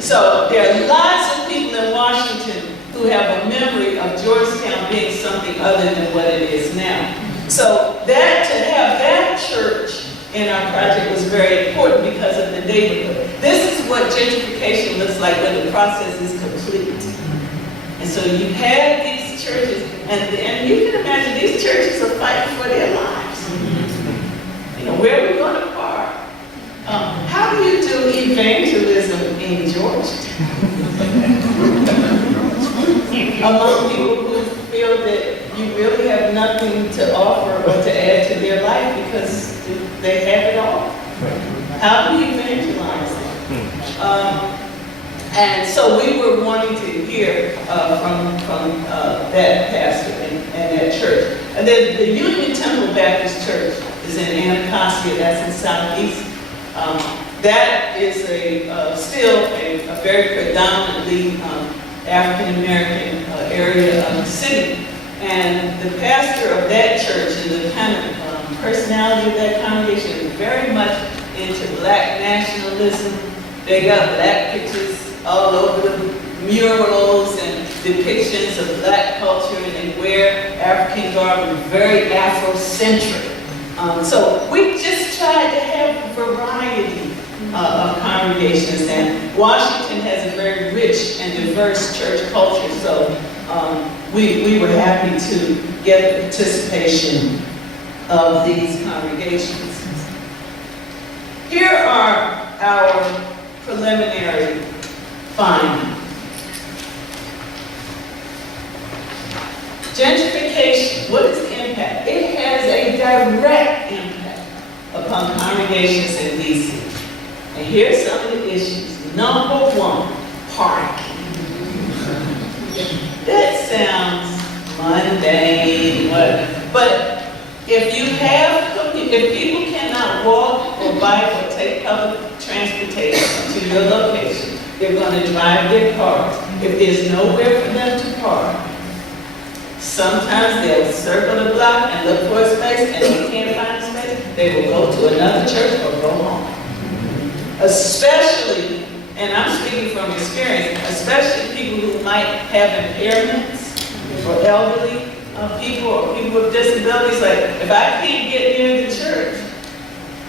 So there are lots of people in Washington who have a memory of Georgetown being something other than what it is now. So that, to have that church in our project was very important because of the neighborhood. This is what gentrification looks like when the process is complete. And so you have these churches, and you can imagine these churches are fighting for their lives. You know, where are we going to park? How do you do evangelism in Georgetown? Among people who feel that you really have nothing to offer or to add to their life because they have it all. How do you evangelize them? And so we were wanting to hear from that pastor and that church. And then the Union Temple Baptist Church is in Anacostia, that's in Southeast. That is still a very predominantly African-American area of the city. And the pastor of that church and the kind of personality of that congregation is very much into black nationalism. They got black pictures all over the murals and depictions of black culture, and they wear African garb and very Afrocentric. So we just tried to have a variety of congregations, and Washington has a very rich and diverse church culture, so we were happy to get the participation of these congregations. Here are our preliminary findings. Gentrification, what is the impact? It has a direct impact upon congregations in D.C. And here's some of the issues. Number one, parking. That sounds mundane, but if people cannot walk or bike or take public transportation to your location, they're going to drive their cars. If there's nowhere for them to park, sometimes they'll circle the block and look for a space, and they can't find a space, they will go to another church or go home. Especially, and I'm speaking from experience, especially people who might have impairments, or elderly people, or people with disabilities. Like, if I can't get near the church,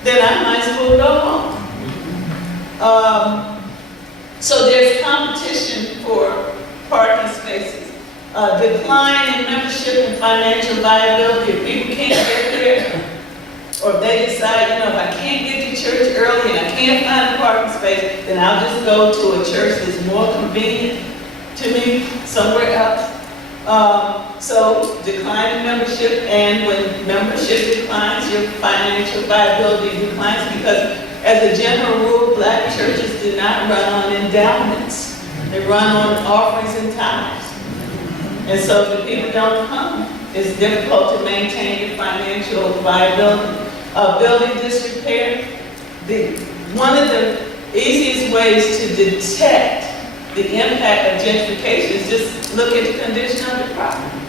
then I might as well go home. So there's competition for parking spaces. Decline in membership and financial viability. If people can't get there, or if they decide, if I can't get to church early and I can't find a parking space, then I'll just go to a church that's more convenient to me somewhere else. So decline in membership, and when membership declines, your financial viability declines, because as a general rule, black churches do not run on endowments. They run on offerings and tithes. And so if the people don't come, it's difficult to maintain your financial viability. Building disrepair, one of the easiest ways to detect the impact of gentrification is just look at the condition of the property.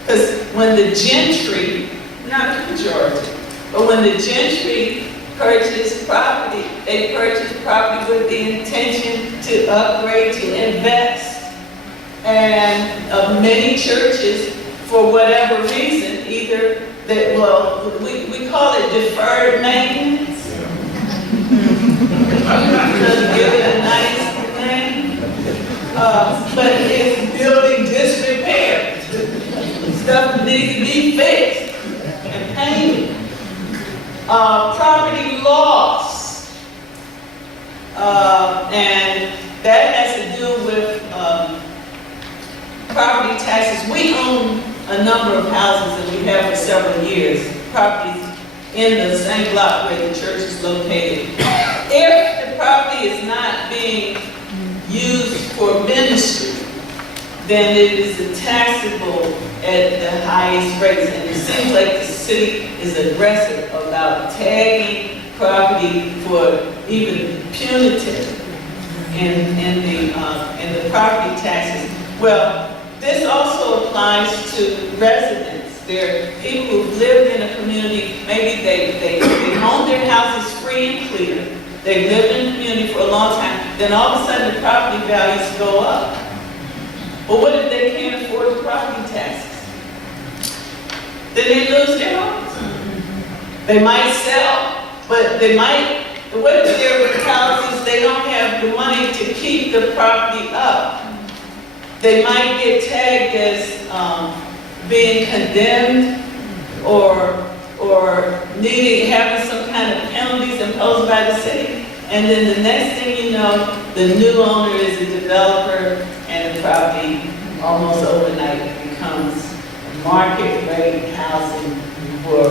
Because when the gentry, not the majority, but when the gentry purchase property, they purchase property with the intention to upgrade, to invest. And many churches, for whatever reason, either that, we call it deferred maintenance. Just give it a nice name. But it's building disrepair. Stuff that needs to be fixed and painted. Property loss. And that has to do with property taxes. We own a number of houses, and we have for several years, properties in the same block where the church is located. If the the property is not being used for ministry, then it is taxable at the highest rates. And it seems like the city is aggressive about tagging property for even punitive in the property taxes. Well, this also applies to residents. There are people who've lived in a community, maybe they own their houses free and clear. They've lived in the community for a long time. Then all of a sudden the property values go up. But what if they can't afford the property taxes? Then they lose their homes. They might sell, but they might, what if they're with houses, they don't have the money to keep the property up? They might get tagged as being condemned or having some kind of penalties imposed by the city. And then the next thing you know, the new owner is a developer and the property almost overnight becomes market rate housing for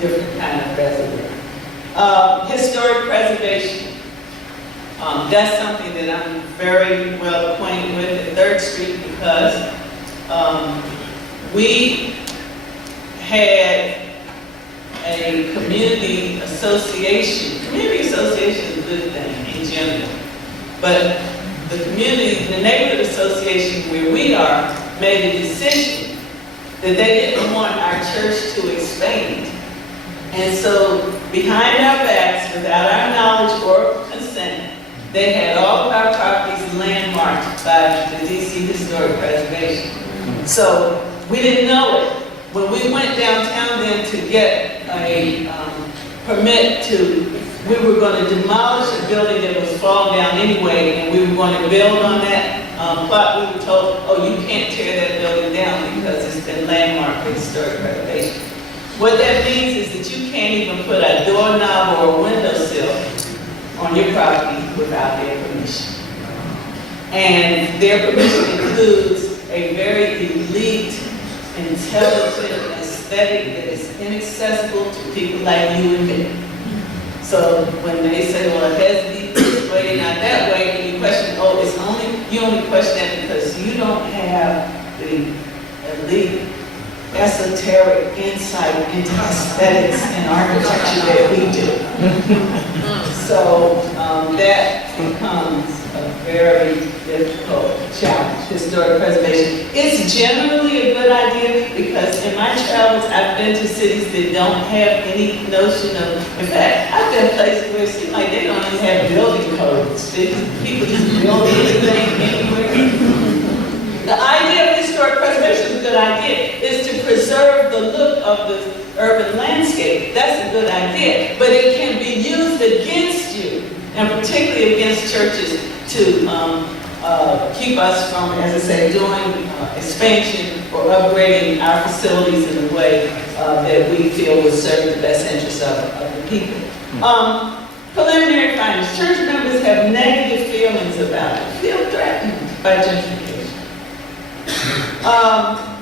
different kind of residents. Historic preservation. That's something that I'm very well acquainted with at 3rd Street because we had a community association. Community association is a good thing in general, but the neighborhood association where we are made a decision that they didn't want our church to expand. And so behind our backs, without our knowledge or consent, they had all of our properties landmarked by the DC Historic Preservation. So we didn't know it. When we went downtown then to get a permit we were going to demolish a building that was falling down anyway, and we were going to build on that plot. We were told, oh, you can't tear that building down because it's been landmarked for historic preservation. What that means is that you can't even put a doorknob or a windowsill on your property without their permission. And their permission includes a very elite, intelligent aesthetic that is inaccessible to people like you and me. So when they say, well, it has to be this way, not that way, and you question, oh, you only question that because you don't have the elite, esoteric insight into aesthetics and architecture that we do. So that becomes a very difficult challenge, historic preservation. It's generally a good idea because in my travels, I've been to cities that don't have any notion of, in fact, I've been places where it seems like they don't even have building codes. People just build anything anywhere. The idea of historic preservation is a good idea, is to preserve the look of the urban landscape. That's a good idea, but it can be used against you, and particularly against churches to keep us from, as I say, doing expansion or upgrading our facilities in a way that we feel will serve the best interests of the people. Preliminary findings. Church members have negative feelings about it, feel threatened by gentrification.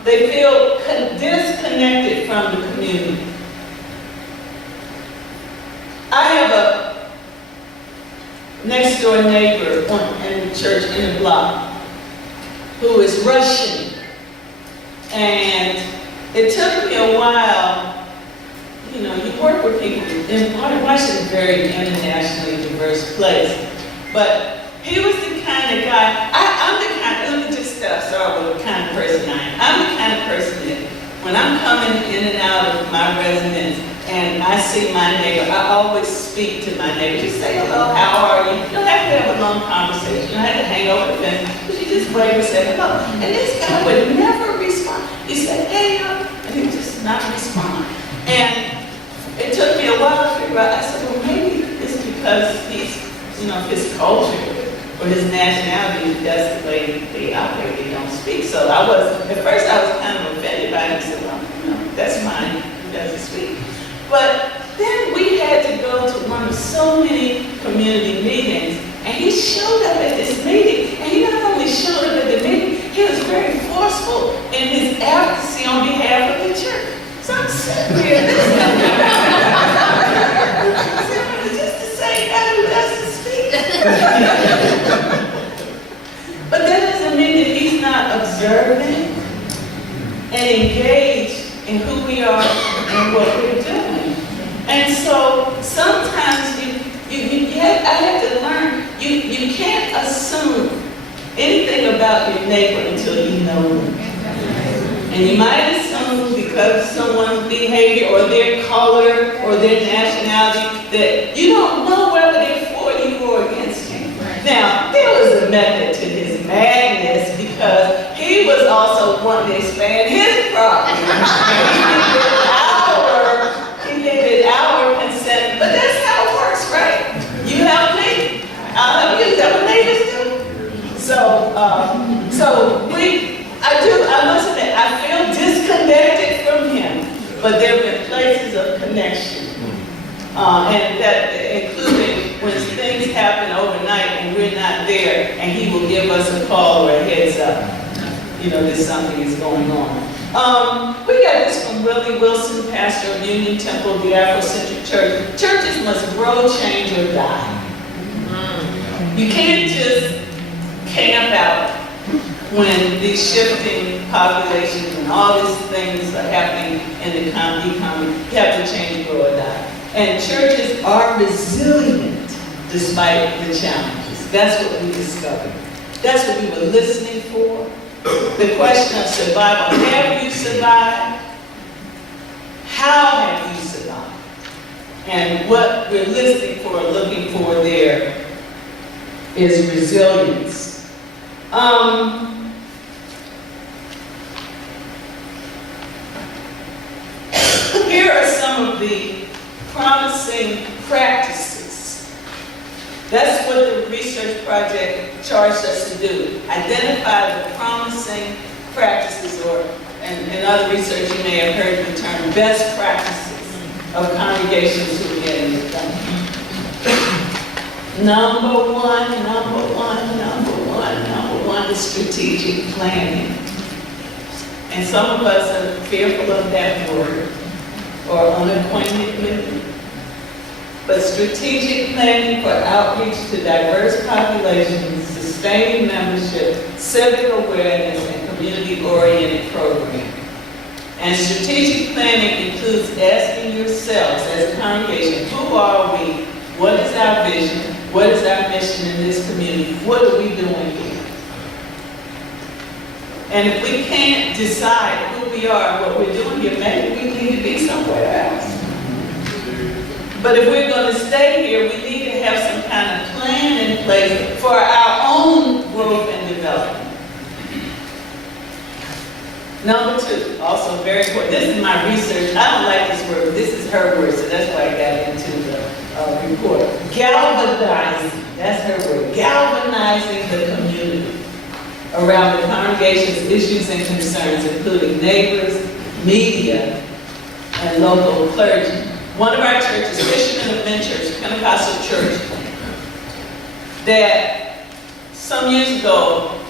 They feel disconnected from the community. I have a next door neighbor in the church in the block who is Russian. And it took me a while, you know, you work with people, and Washington is a very internationally diverse place, but he was the kind of guy, let me just start with the kind of person I am. I'm the kind of person that when I'm coming in and out of my residence and I see my neighbor, I always speak to my neighbor. Just say hello, how are you? You don't have to have a long conversation. You don't have to hang over the fence. But you just wave and say hello. And this guy would never respond. He said, hey, and he would just not respond. And it took me a while to figure out. I said, well, maybe it's because he's, you know, his culture or his nationality, that's the way they operate, they don't speak. So at first I was kind of offended by it. I said, well, you know, that's fine, he doesn't speak. But then we had to go to one of so many community meetings, and he showed up at this meeting, and he not only showed up at the meeting, he was very forceful in his advocacy on behalf of the church. So I'm sitting there listening. Just the same guy who doesn't speak. But that doesn't mean that he's not observing and engaged in who we are and what we're doing. And so sometimes I have to learn, you can't assume anything about your neighbor until you know them. And you might assume because of someone's behavior or their color or their nationality that you don't know whether they're for you or against you. Now, there was a method to his madness because he was also wanting to expand his property. He needed our consent, but that's how it works, right? You help me, I'll help you. Is that what neighbors do? I must admit, I feel disconnected from him, but there have been places of connection. And that including when things happen overnight and we're not there, and he will give us a call or a heads up, that something is going on. We got this from Willie Wilson, pastor of Union Temple, the Afrocentric Church. Churches must grow, change, or die. You can't just camp out when these shifting populations and all these things are happening in the economy. You have to change, grow, or die. And churches are resilient despite the challenges. That's what we discovered. That's what we were listening for. The question of survival. Have you survived? How have you survived? And what we're listening for, looking for there is resilience. Here are some of the promising practices. That's what the research project charged us to do. Identify the promising practices, or in other research you may have heard the term best practices of congregations who are getting it done. Number one is strategic planning. And some of us are fearful of that word or unacquainted with it. But strategic planning for outreach to diverse populations, sustaining membership, civic awareness, and community-oriented programming. And strategic planning includes asking yourselves as a congregation, who are we? What is our vision? What is our mission in this community? What are we doing here? And if we can't decide who we are, what we're doing here, maybe we need to be somewhere else. But if we're going to stay here, we need to have some kind of plan in place for our own growth and development. Number two, also very important. This is my research. I don't like this word. This is her word, so that's why I got into the report. Galvanizing. That's her word. Galvanizing the community around the congregation's issues and concerns, including neighbors, media, and local clergy. One of our churches, Fishermen of Men Church, Pentecostal church, that some years ago,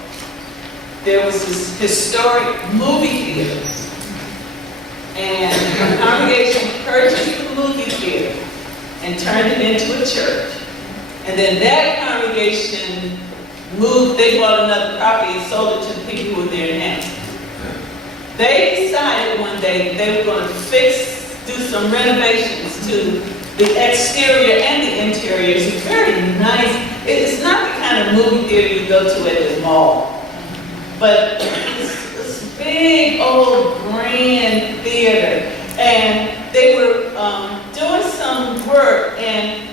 there was this historic movie theater. And the congregation purchased the movie theater and turned it into a church. And then that congregation moved, they bought another property and sold it to the people who were there now. They decided one day they were going to do some renovations to the exterior and the interior. It's very nice. It's not the kind of movie theater you go to at the mall, but it's this big old grand theater. And they were doing some work, and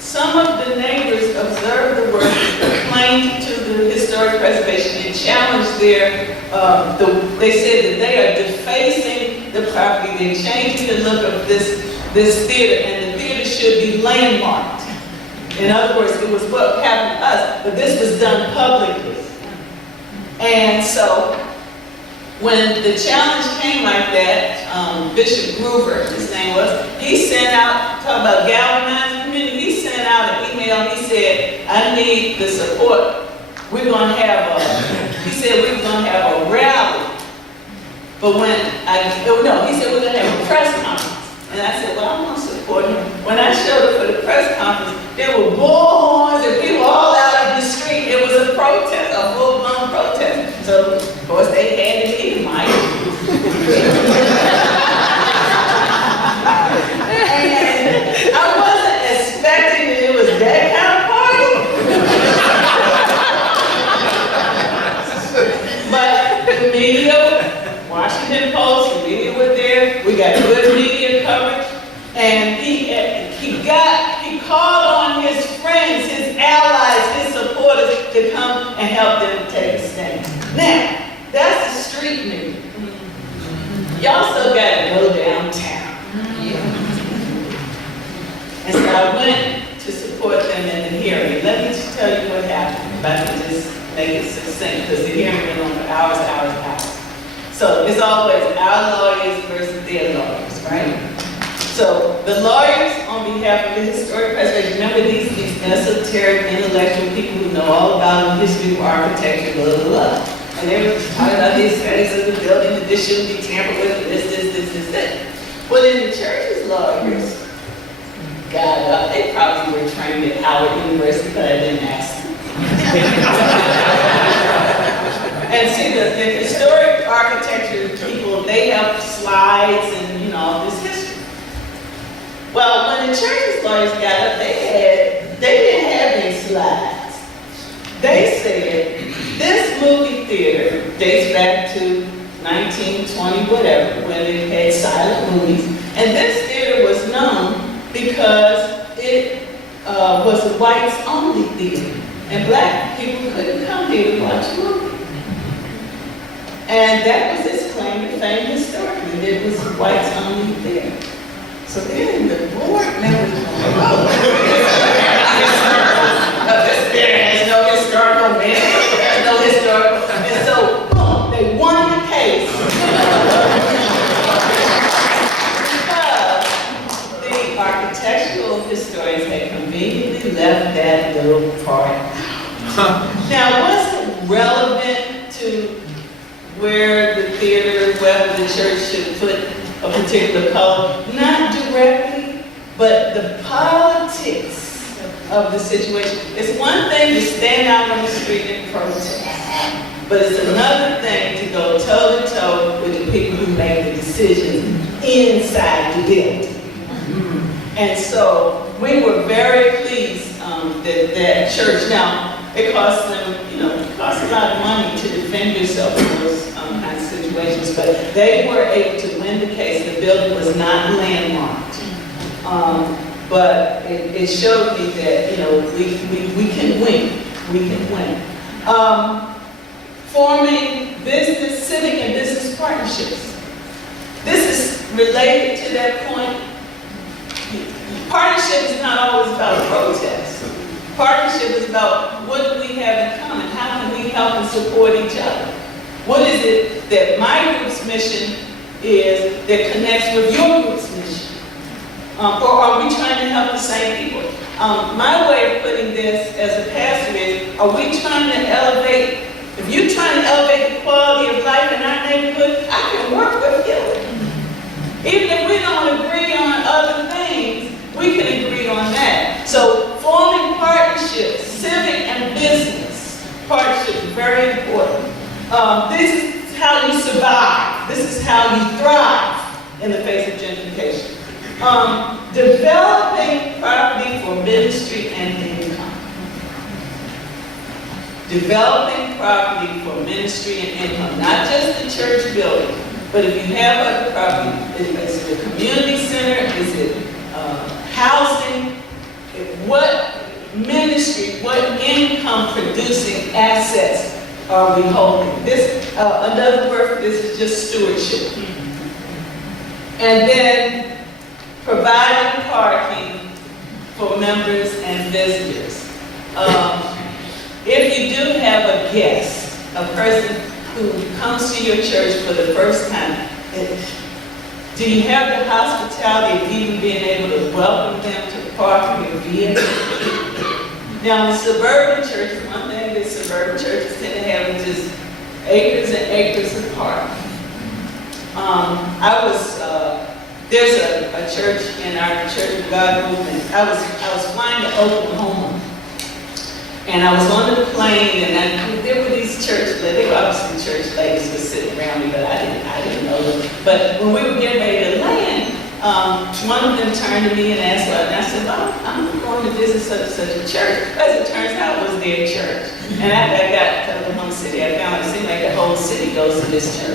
some of the neighbors observed the work, complained to the historic preservation, and challenged they said that they are defacing the property. They're changing the look of this theater, and the theater should be landmarked. In other words, it was what happened to us, but this was done publicly. And so, when the challenge came like that, Bishop Groover, his name was, he sent out, talk about galvanizing the community, he sent out an email and he said, I need the support. We're going to have he said we're going to have a rally. But he said we're going to have a press conference. And I said, well, I'm going to support him. When I showed up for the press conference, there were bullhorns and people all And he called on his friends, his allies, his supporters to come and help them take a stand. Now, that's the street movement. Y'all still gotta go downtown. And so I went to support them in the hearing. Let me just tell you what happened, if I can just make it succinct, because the hearing went on for hours. So it's always our lawyers versus their lawyers, right? So the lawyers on behalf of the historic preservation, remember these esoteric intellectual people who know all about the history of architecture, blah, blah, blah. And they were talking about the aesthetics of the building, that this shouldn't be tampered with, this. Well, then the church's lawyers got up. They probably were trained at Howard University, but I didn't ask them. And see, the historic architecture people, they have slides and, all this history. Well, when the church's lawyers got up, they didn't have any slides. They said, this movie theater dates back to 1920, whatever, when they had silent movies. And this theater was known because it was a whites-only theater. And black people couldn't come here to watch a movie. And that was his claim to fame historically. It was a whites-only theater. So then the board members were like, oh, this theater has no historical meaning, no historical. And so, boom, they won the case. Because the architectural historians had conveniently left that little part out. Now, was it relevant to where the theater, whether the church should put a particular color? Not directly, but the politics of the situation. It's one thing to stand out on the street and protest, but it's another thing to go toe-to-toe with the people who make the decisions inside the building. And so we were very pleased that church, now it costs them, it costs a lot of money to defend yourself in those kinds of situations, but they were able to win the case. The building was not landmarked. But it showed me that, we can win. We can win. Forming business, civic and business partnerships. This is related to that point. Partnership is not always about protest. Partnership is about what do we have in common? How can we help and support each other? What is it that my group's mission is that connects with your group's mission? Or are we trying to help the same people? My way of putting this as a pastor is, are we trying to elevate? If you're trying to elevate the quality of life in our neighborhood, I can work with you. Even if we don't agree on other things, we can agree on that. So forming partnerships, civic and business partnerships, is very important. This is how you survive. This is how you thrive in the face of gentrification. Developing property for ministry and income. Developing property for ministry and income, not just the church building, but if you have other property, is it a community center? Is it housing? What ministry, what income producing assets are we holding? This, another word for this is just stewardship. And then providing parking for members and visitors. If you do have a guest, a person who comes to your church for the first time, do you have the hospitality of even being able to welcome them to park in your vehicle? Now, in suburban churches, one thing that suburban churches tend to have is just acres and acres of parking. There's a church in our Church of God movement. I was flying to Oklahoma, and I was on the plane, and there were these church ladies. They were obviously church ladies who were sitting around me, but I didn't know them. But when we were getting ready to land, one of them turned to me and asked, and I said, I'm going to visit such a church. As it turns out, it was their church. And after I got to Oklahoma City, I found it seemed like the whole city goes to this church.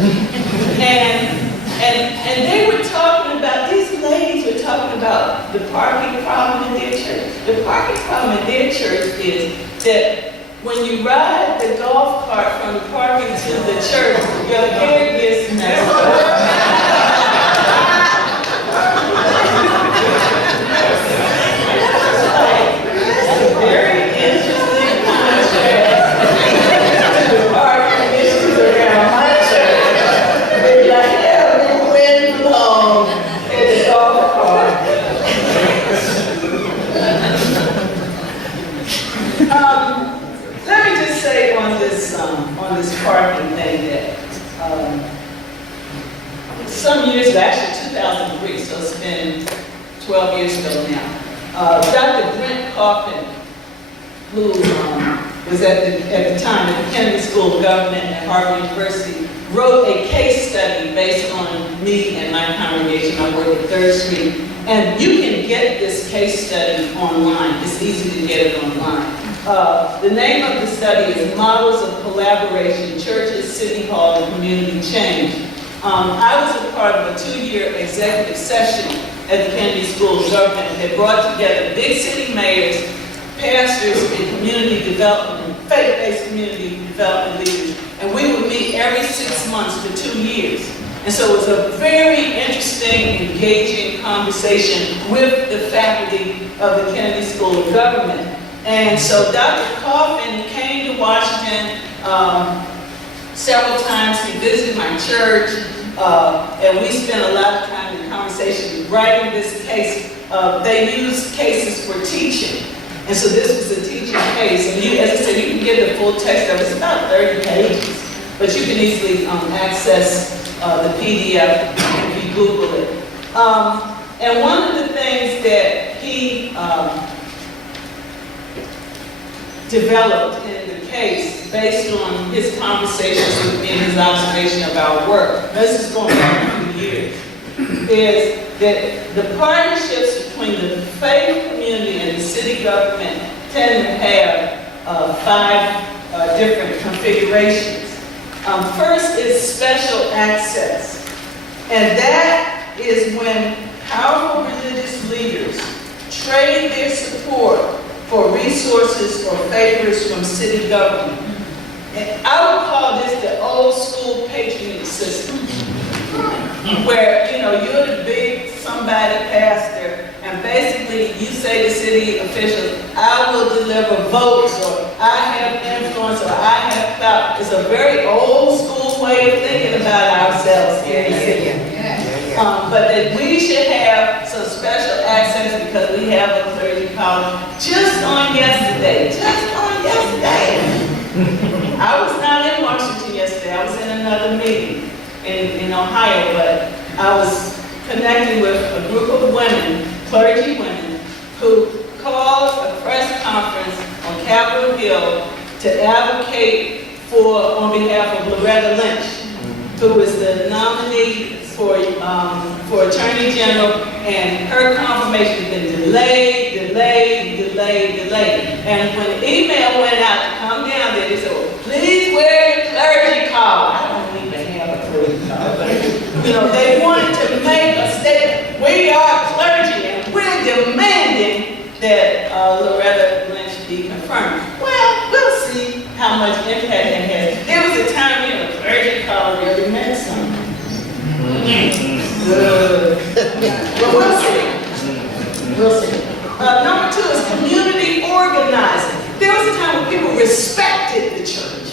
And they were talking about, these ladies were talking about the parking problem in their church? The parking problem in their church is that when you ride the golf cart from the parking to the church, your hair gets messed up. That's a very interesting contrast to the parking issues around my church. It's like every wind blown in the golf cart. Let me just say on this parking thing that some years ago, actually 2003, so it's been 12 years ago now, Dr. Brent Coffin, who was at the time at the Kennedy School of Government at Harvard University, wrote a case study based on me and my congregation. I work at 3rd Street. And you can get this case study online. It's easy to get it online. The name of the study is Models of Collaboration, Churches, City Hall, and Community Change. I was a part of a 2-year executive session at the Kennedy School of Government that brought together big city mayors, pastors, and community development, faith-based community development leaders. And we would meet every 6 months for 2 years. And so it was a very interesting, engaging conversation with the faculty of the Kennedy School of Government. And so Dr. Coffin came to Washington several times. He visited my church, and we spent a lot of time in conversation writing this case. They use cases for teaching. And so this was a teaching case. And you, as I said, you can get the full text of it. It's about 30 pages. But you can easily access the PDF if you Google it. And one of the things that he developed in the case, based on his conversations with me and his observation of our work, this is going back a few years, is that the partnerships between the faith community and the city government tend to have 5 different configurations. First is special access, and that is when powerful religious leaders trade their support for resources or favors from city government. And I would call this the old school patronage system, where you're the big somebody pastor, and basically you say to city officials, I will deliver votes, or I have influence, or I have clout. It's a very old school way of thinking about ourselves here in the city. But that we should have some special access because we have a clergy college. Just on yesterday, I was not in Washington yesterday. I was in another meeting in Ohio, but I was connecting with a group of women, clergy women, who called a press conference on Capitol Hill to advocate on behalf of Loretta Lynch, who is the nominee for Attorney General, and her confirmation has been delayed. And when the email went out to come down there, they said, well, please wear your clergy collar. I don't even have a clergy collar, but they wanted to make a statement. We are clergy, and we're demanding that Loretta Lynch be confirmed. Well, we'll see how much impact it has. There was a time, clergy collar really meant something. Well, we'll see. Number 2 is community organizing. There was a time when people respected the church,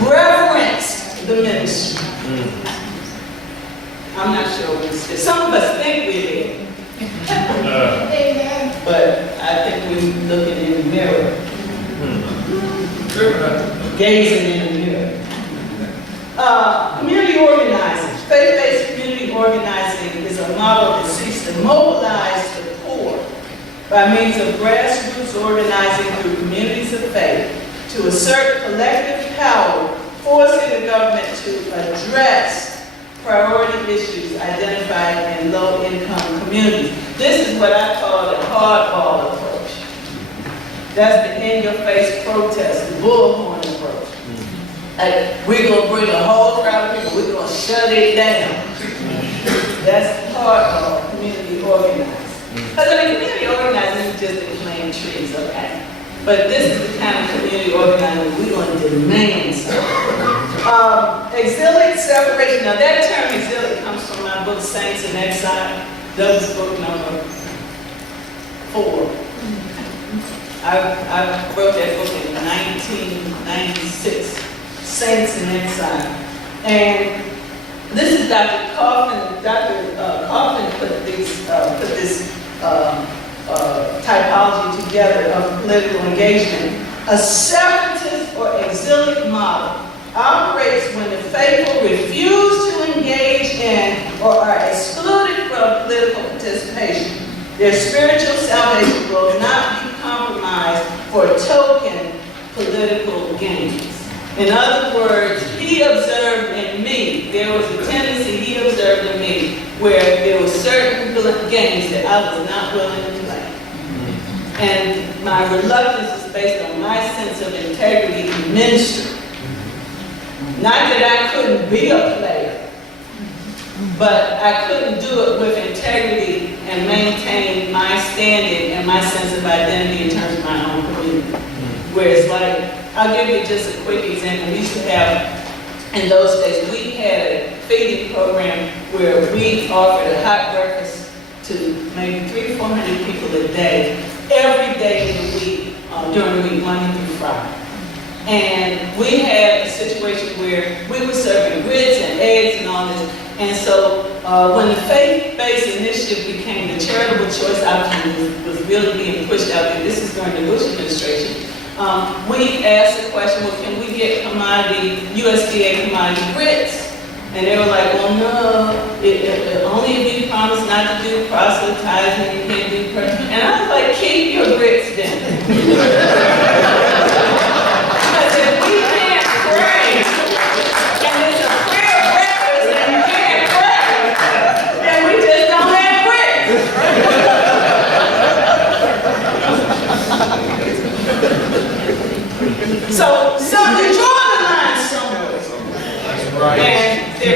reverenced the ministry. I'm not sure we did. Some of us think we did. But I think we're looking in the mirror. Gazing in the mirror. Community organizing. Faith-based community organizing is a model that seeks to mobilize the poor by means of grassroots organizing through communities of faith to assert collective power, forcing the government to address priority issues identified in low-income communities. This is what I call the hardball approach. That's the in-your-face protest, the bullhorn approach. We're going to bring a whole crowd of people, we're going to shut it down. That's the hardball but this is the kind of community organizing we're going to demand something. Exilic separation. Now that term exilic comes from my book Saints in Exile, Doug's book number 4. I wrote that book in 1996, Saints in Exile. And this is Dr. Coffin. Dr. Coffin put this typology together of political engagement. A separatist or exilic model operates when the faithful refuse to engage in or are excluded from political participation. Their spiritual salvation will not be compromised for token political gains. In other words, he observed in me, there was a tendency he observed in me where there were certain games that I was not willing to play. And my reluctance is based on my sense of integrity in ministry. Not that I couldn't be a player, but I couldn't do it with integrity and maintain my standing and my sense of identity in terms of my own community. Whereas, like, I'll give you just a quick example. We used to have, in those days, we had a feeding program where we offered a hot breakfast to maybe 300 to 400 people a day, every day of the week, during the week, Monday through Friday. And we had a situation where we were serving grits and eggs and all this. And so when the faith-based initiative became the charitable choice option was really being pushed out there, this is during the Bush administration, we asked the question, well, can we get USDA commodity grits? And they were like, well, no, only if you promise not to do proselytizing, you can't do and I was like, keep your grits then. Because if we can't pray, and it's a prayer breakfast and you can't pray, then we just don't have grits. So you draw the line somewhere.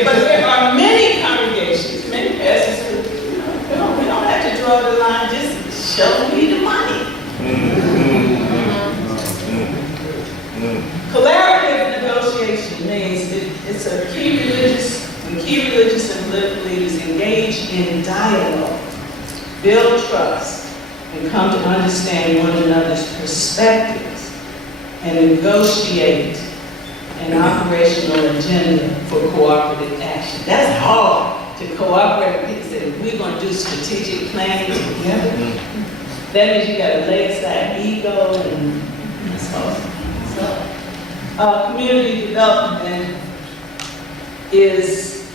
But there are many congregations, many pastors who, we don't have to draw the line, just show me the money. Collaborative negotiation means it's a key religious and political leaders engage in dialogue, build trust, and come to understand one another's perspectives, and negotiate an operational agenda for cooperative action. That's hard to cooperate with people. Say, we're going to do strategic planning together. That means you got to lay aside ego and so. Community development is,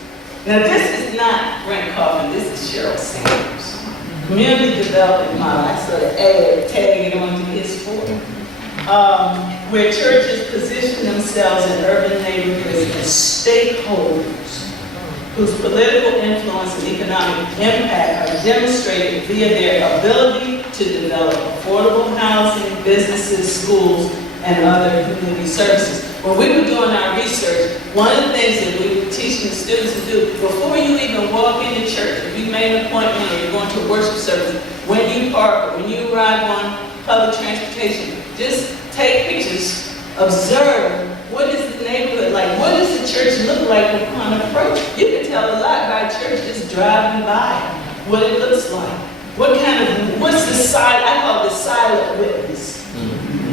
now this is not Brent Coffin, this is Cheryl Sanders. Community development model, I sort of tagging it onto his form. Where churches position themselves in urban neighborhoods as stakeholders whose political influence and economic impact are demonstrated via their ability to develop affordable housing, businesses, schools, and other community services. When we were doing our research, one of the things that we were teaching the students to do, before you even walk into church, if you made an appointment or you're going to a worship service, when you park or when you arrive on public transportation, just take pictures, observe what is the neighborhood like, what does the church look like upon approach. You can tell a lot by church just driving by, what it looks like. What's the silent, I call it the silent witness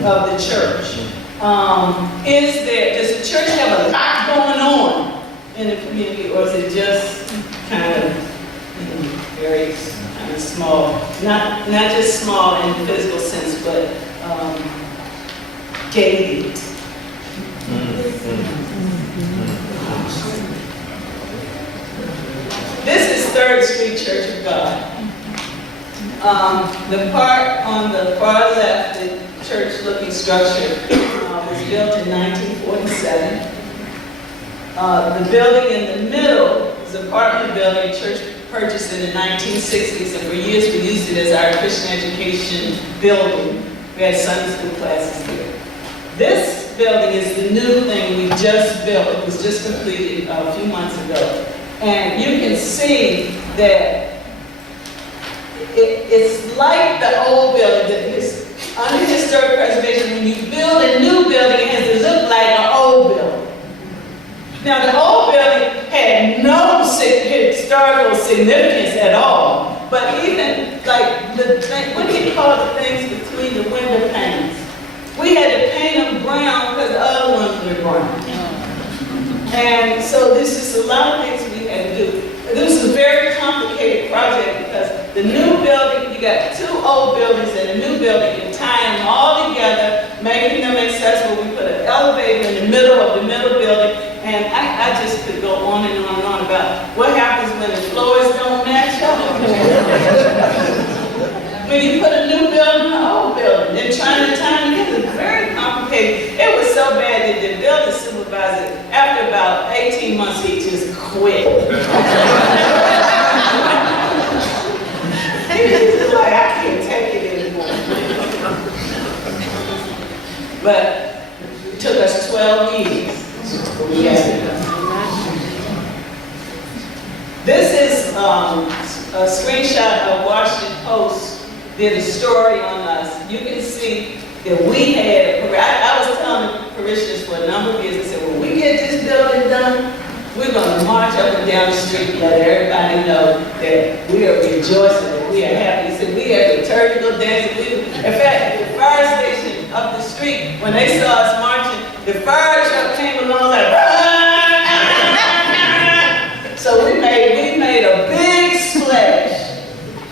of the church. Does the church have a lot going on in the community, or is it just kind of, very kind of small? Not just small in the physical sense, but gated. This is 3rd Street Church of God. The part on the far left, the church-looking structure, was built in 1947. The building in the middle is an apartment building, church purchased in the 1960s, and for years we used it as our Christian education building. We had Sunday school classes here. This building is the new thing we just built. It was just completed a few months ago. And you can see that it's like the old building. under historic preservation, when you build a new building, it has to look like an old building. Now, the old building had no historical significance at all, but even like the thing, what do you call the things between the window panes? We had to paint them brown because the other ones were brown. And so this is a lot of things we had to do. This is a very complicated project because the new building, you got two old buildings and a new building, and tying them all together, making them accessible. We put an elevator in the middle of the middle building, and I just could go on and on and on about what happens when the floors don't match up. When you put a new building in an old building, and trying to tie them together, it's very complicated. It was so bad that the building supervisor, after about 18 months, he just quit. He was just like, I can't take it anymore. But it took us 12 years. We had it done. This is a screenshot of Washington Post did a story on us. You can see that we had, I was telling the parishioners for a number of years, I said, when we get this building done, we're going to march up and down the street and let everybody know that we are rejoicing, that we are happy. He said, we had liturgical dancing. In fact, the fire station up the street, when they saw us marching, the fire truck came along like, so we made a big splash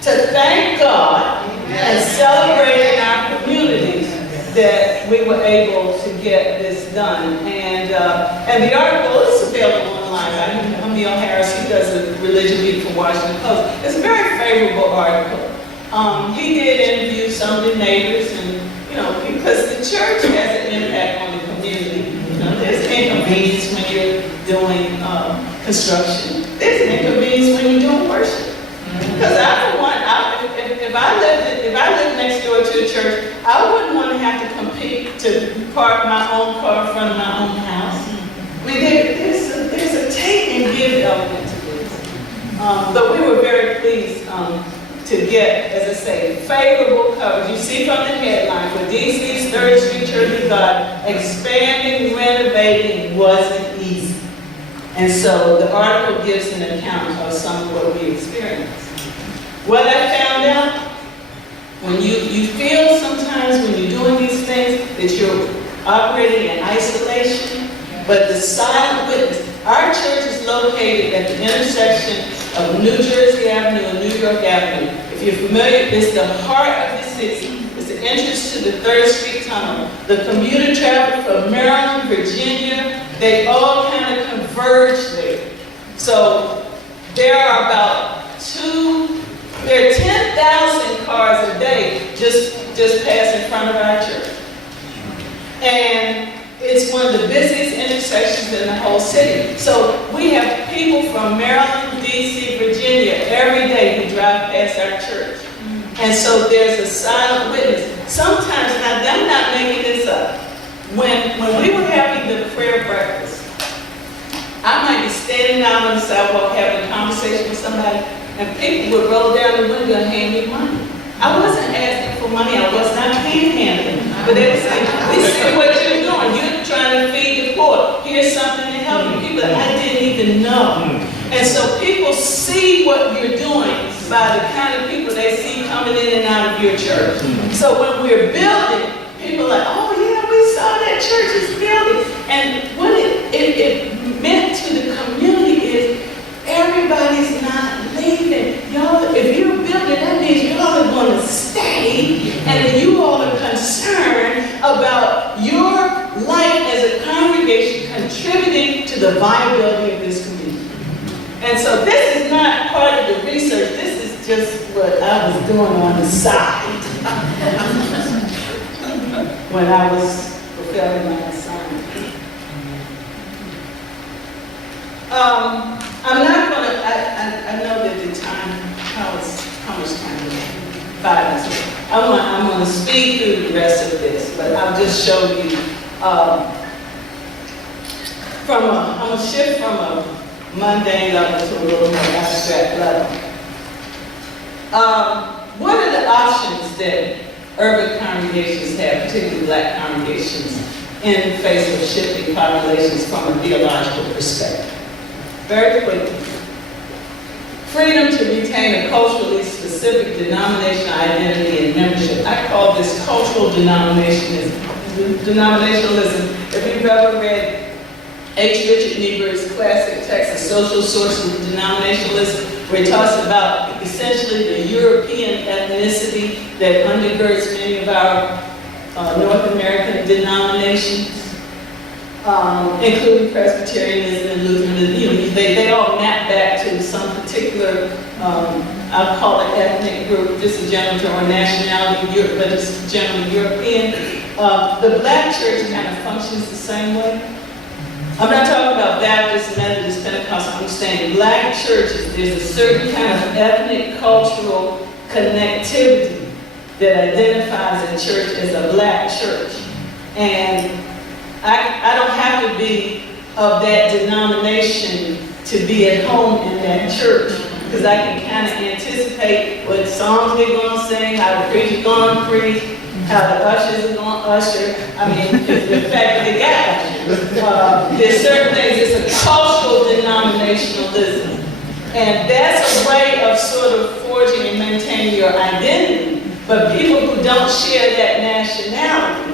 to thank God and celebrate in our communities that we were able to get this done. And the article is available online by Emil Harris. He does a religion week for Washington Post. It's a very favorable article. He did interview some of the neighbors, and because the church has an impact on the community. There's an inconvenience when you're doing construction. There's an inconvenience when you're doing worship. Because if I lived next door to a church, I wouldn't want to have to compete to park my own car in front of my own house. I mean, there's a take and give element to this. But we were very pleased to get, as I say, favorable coverage. You see from the headline, for DC's 3rd Street Church of God, expanding, renovating wasn't easy. And so the article gives an account of some of what we experienced. What I found out, when you feel sometimes when you're doing these things that you're operating in isolation, but the silent witness. Our church is located at the intersection of New Jersey Avenue and New York Avenue. If you're familiar, it's the heart of the city. It's the entrance to the 3rd Street Tunnel. The commuter traffic from Maryland, Virginia, they all kind of converge there. So there are there are 10,000 cars a day just pass in front of our church. And it's one of the busiest intersections in the whole city. So we have people from Maryland, DC, Virginia every day who drive past our church. And so there's a silent witness. Sometimes, now I'm not making this up, when we were having the prayer breakfast, I might be standing out on the sidewalk having a conversation with somebody, and people would roll down the window and hand me money. I wasn't asking for money, I was not panhandling. But they would say, we see what you're doing, you're trying to feed the poor. Here's something to help you. People I didn't even know. And so people see what you're doing by the kind of people they see coming in and out of your church. So when we're building, people are like, oh yeah, we saw that church is building. And what it meant to the community is everybody's not leaving. Y'all, if you're building, that means y'all are going to stay, and that you all are concerned about your life as a congregation contributing to the viability of this community. And so this is not part of the research, this is just what I was doing on the side when I was fulfilling my assignment. I'm not going to, I know that the time, how much time is it? 5 minutes. I'm going to speed through the rest of this, but I'll just show you, I'm going to shift from a mundane level to a little more abstract level. What are the options that urban congregations have, particularly black congregations, in the face of shifting populations from a theological perspective. Very quickly. Freedom to retain a culturally specific denominational identity and membership. I call this cultural denominationalism. If you've ever read H. Richard Niebuhr's classic text, The Social Sources of Denominationalism, where he talks about essentially the European ethnicity that undergirds many of our North American denominations, including Presbyterianism and Lutheranism. They all map back to some particular, I'll call it ethnic group, just a general term, or nationality, but it's generally European. The black church kind of functions the same way. I'm not talking about Baptist, Methodist, Pentecostal. I'm saying black churches, there's a certain kind of ethnic, cultural connectivity that identifies a church as a black church. And I don't have to be of that denomination to be at home in that church, because I can kind of anticipate what songs they're going to sing, how the preacher's going to preach, how the ushers are going to usher. I mean, the fact that they got ushers. There's certain things, it's a cultural denominationalism. And that's a way of sort of forging and maintaining your identity. But people who don't share that nationality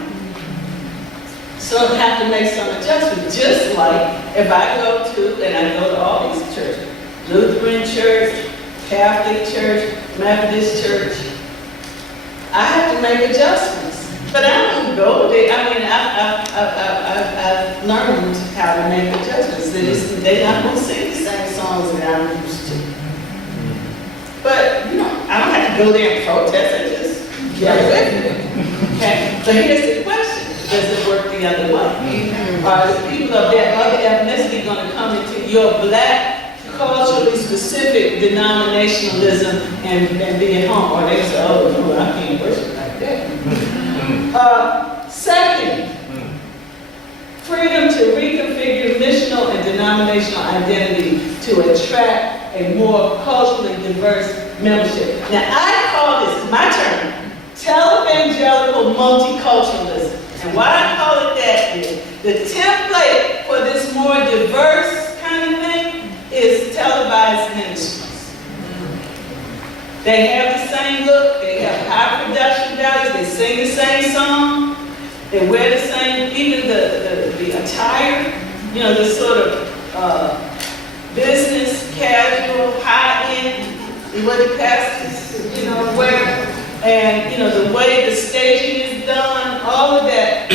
so have to make some adjustments. Just like if I go to, and I go to all these churches, Lutheran church, Catholic church, Methodist church, I have to make adjustments. But I don't go there. I mean, I've learned how to make adjustments. They're not going to sing the same songs that I'm used to. But, you know, I don't have to go there and protest. I just get with it. Okay? So here's the question. Does it work the other way? Are the people of that other ethnicity going to come into your black, culturally specific denominationalism and be at home? Or they say, oh, no, I can't worship like that. Second, freedom to reconfigure missional and denominational identity to attract a more culturally diverse membership. Now, I call this, my term, televangelical multiculturalism. And why I call it that is the template for this more diverse kind of thing is televised ministries. They have the same look, they have high production values, they sing the same song, they wear the same, even the attire, you know, this sort of business, casual, high-end, what the pastors, you know, wear. And, you know, the way the staging is done, all of that,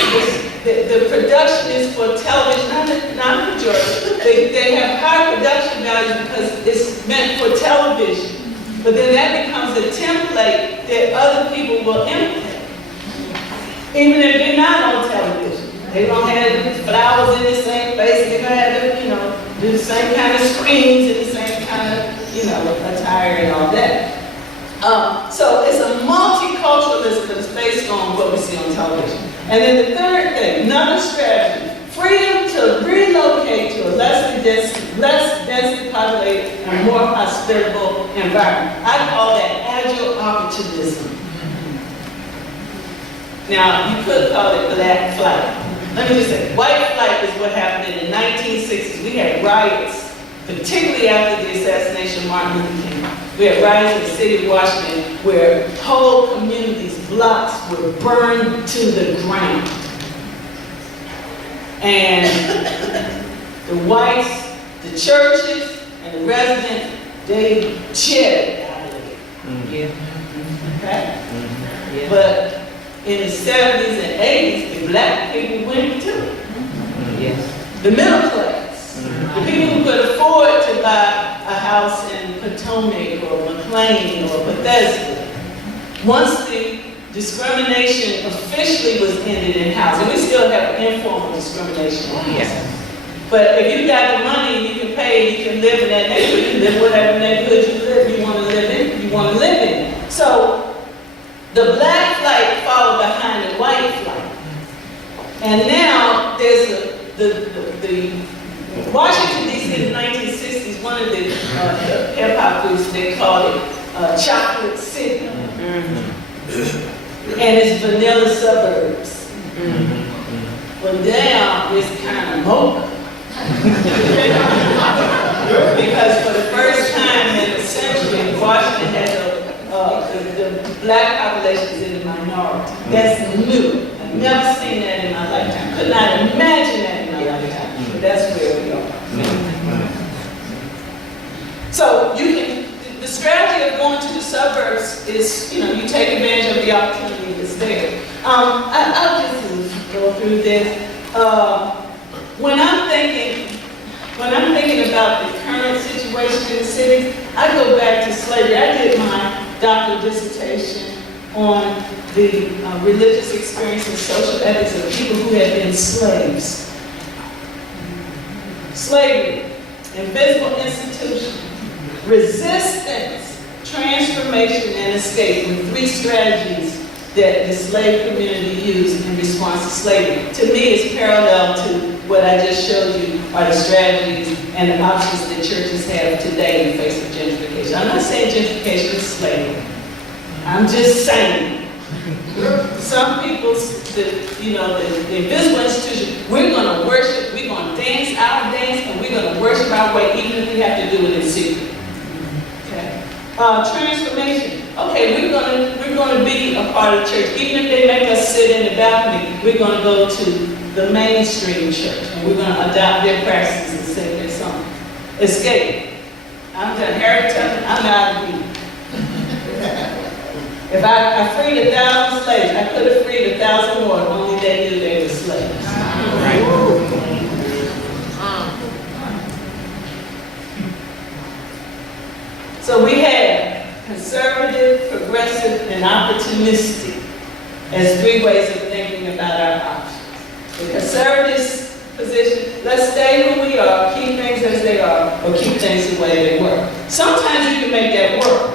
the production is for television, not majority. They have high production value because it's meant for television. But then that becomes a template that other people will imitate. Even if they're not on television. They're going to have the flowers in the same place, they're going to have the, you know, do the same kind of screens and the same kind of, you know, attire and all that. So it's a multiculturalism that's based on what we see on television. And then the third thing, another strategy, freedom to relocate to a less densely populated and more hospitable environment. I call that agile opportunism. Now, you could call it black flight. Let me just say, white flight is what happened in the 1960s. We had riots, particularly after the assassination of Martin Luther King. We had riots in the city of Washington where whole communities, blocks were burned to the ground. And the whites, the churches, and the residents, they jetted out of it. Okay? But in the 70s and 80s, the black people went too. The middle class. The people who could afford to buy a house in Potomac or McLean or Bethesda. Once the discrimination officially was ended in housing, we still have informal discrimination in housing. But if you got the money and you can pay, you can live in that neighborhood, you can live whatever neighborhood you want to live in, So the black flight followed behind the white flight. And now there's the Washington, D.C. in the 1960s, one of the hip-hop groups, they called it Chocolate City. And it's vanilla suburbs. Well, down is kind of mocha. Because for the first time in a century, Washington had the black population is in the minority. That's new. I've never seen that in my lifetime. Could not imagine that in my lifetime. But that's where we are. So the strategy of going to the suburbs is, you take advantage of the opportunity that's there. I'll just go through this. When I'm thinking about the current situation in the city, I go back to slavery. I did my doctoral dissertation on the religious experience and social ethics of people who had been slaves. Slavery, invisible institution, resistance, transformation, and escape were three strategies that the slave community used in response to slavery. To me, it's parallel to what I just showed you are the strategies and the options that churches have today in the face of gentrification. I'm not saying gentrification is slavery. I'm just saying. Some people, the invisible institution, we're going to worship, we're going to dance our dance, and we're going to worship our way, even if we have to do it in secret. Okay. Transformation. Okay, we're going to be a part of the church. Even if they make us sit in the balcony, we're going to go to the mainstream church, and we're going to adopt their practices and sing their song. Escape. I'm done. Harry Tubman, I'm out of here. If I freed 1,000 slaves, I could have freed 1,000 more if only they knew they were slaves. So we have conservative, progressive, and opportunistic as three ways of thinking about our options. The conservative position, let's stay who we are, keep things as they are, or keep things the way they were. Sometimes you can make that work,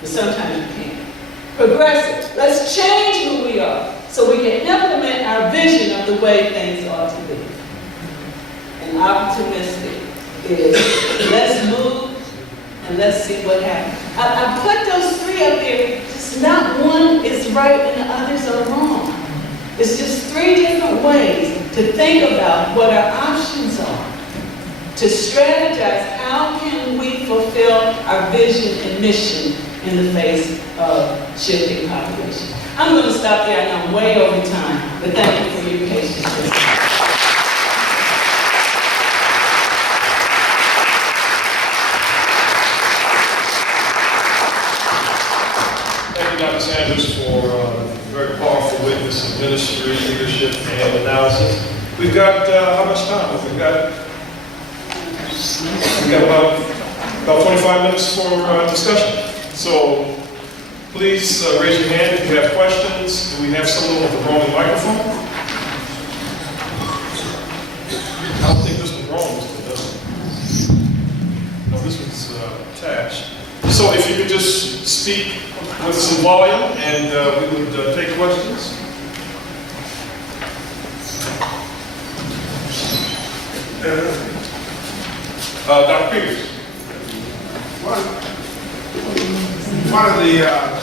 but sometimes you can't. Progressive, let's change who we are so we can implement our vision of the way things ought to be. And opportunistic is let's move and let's see what happens. I put those three up there, just not one is right and the others are wrong. It's just three different ways to think about what our options are, to strategize how can we fulfill our vision and mission in the face of shifting population. I'm going to stop there. I know I'm way over time, but thank you for your patience. Thank you, Dr. Sanders, for a very powerful witness of ministry, leadership, and analysis. We've got, how much time? We've got about 25 minutes for discussion. So please raise your hand if you have questions. Do we have someone with a roaming microphone? I don't think this one's wrong, does it? No, this one's attached. So if you could just speak with some volume, and we would take questions. Dr. Peters. One of the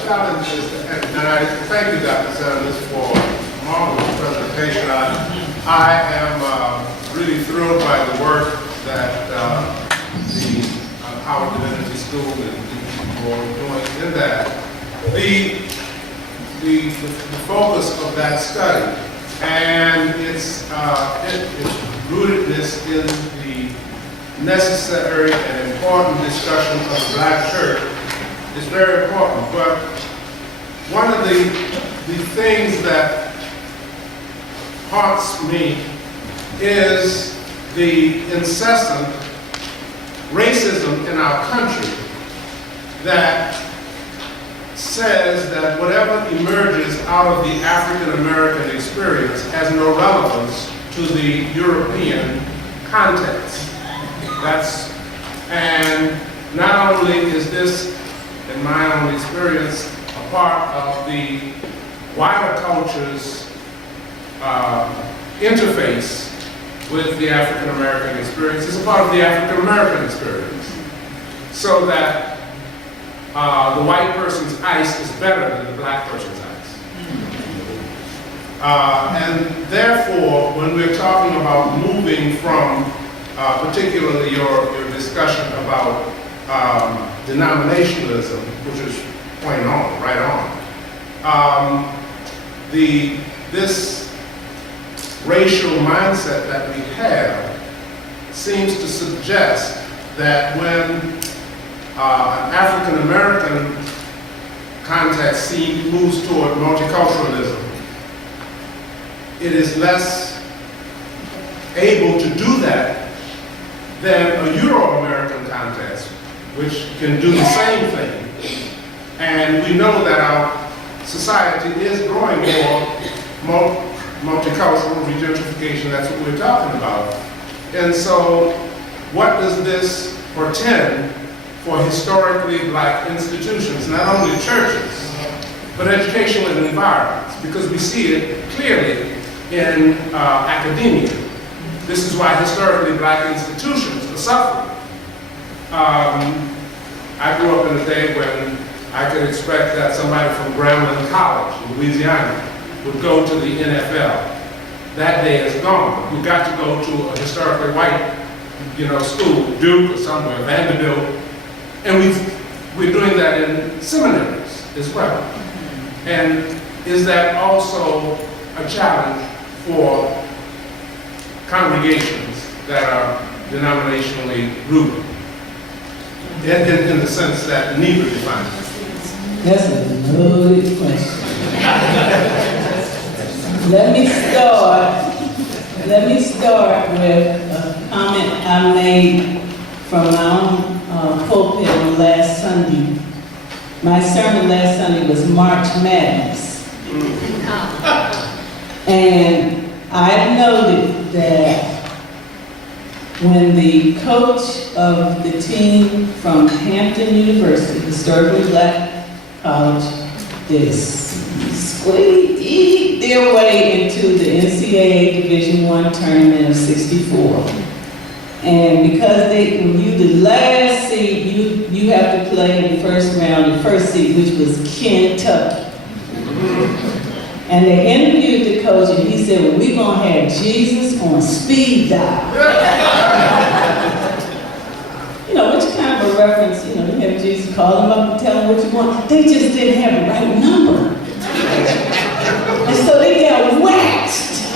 challenges, and I thank you, Dr. Sanders, for a marvelous presentation. I am really thrilled by the work that the Howard Divinity School and people are doing in that. The focus of that study and its rootedness in the necessary and important discussion of the Black church is very important. But one of the things that haunts me is the incessant racism in our country that says that whatever emerges out of the African American experience has no relevance to the European context. And not only is this, in my own experience, a part of the wider culture's interface with the African American experience, it's a part of the African American experience. So that the white person's ice is better than the black person's ice. And therefore, when we're talking about moving from, particularly your discussion about denominationalism, which is right on, this racial mindset that we have seems to suggest that when an African American context moves toward multiculturalism, it is less able to do that than a Euro-American context, which can do the same thing. And we know that our society is growing more multicultural, regentrification, that's what we're talking about. And so, what does this portend for historically black institutions, not only churches, but educational environments? Because we see it clearly in academia. This is why historically black institutions are suffering. I grew up in a day when I could expect that somebody from Grambling College in Louisiana would go to the NFL. That day is gone. You got to go to a historically white, school, Duke or somewhere, Vanderbilt, and we're doing that in seminaries as well. And is that also a challenge for congregations that are denominationally rooted, in the sense that neither define it? That's a loaded question. Let me start with a comment I made from my own pulpit on last Sunday. My sermon last Sunday was March Madness. And I noted that when the coach of the team from Hampton University, historically black college, squeaked their way into the NCAA Division I tournament of '64. And because when you the last seed, you have to play in the first round, the first seed, which was Kentucky. And they interviewed the coach, and he said, well, we're going to have Jesus on speed dial. Which kind of a reference, you have Jesus call them up and tell them what you want. They just didn't have the right number. And so they got waxed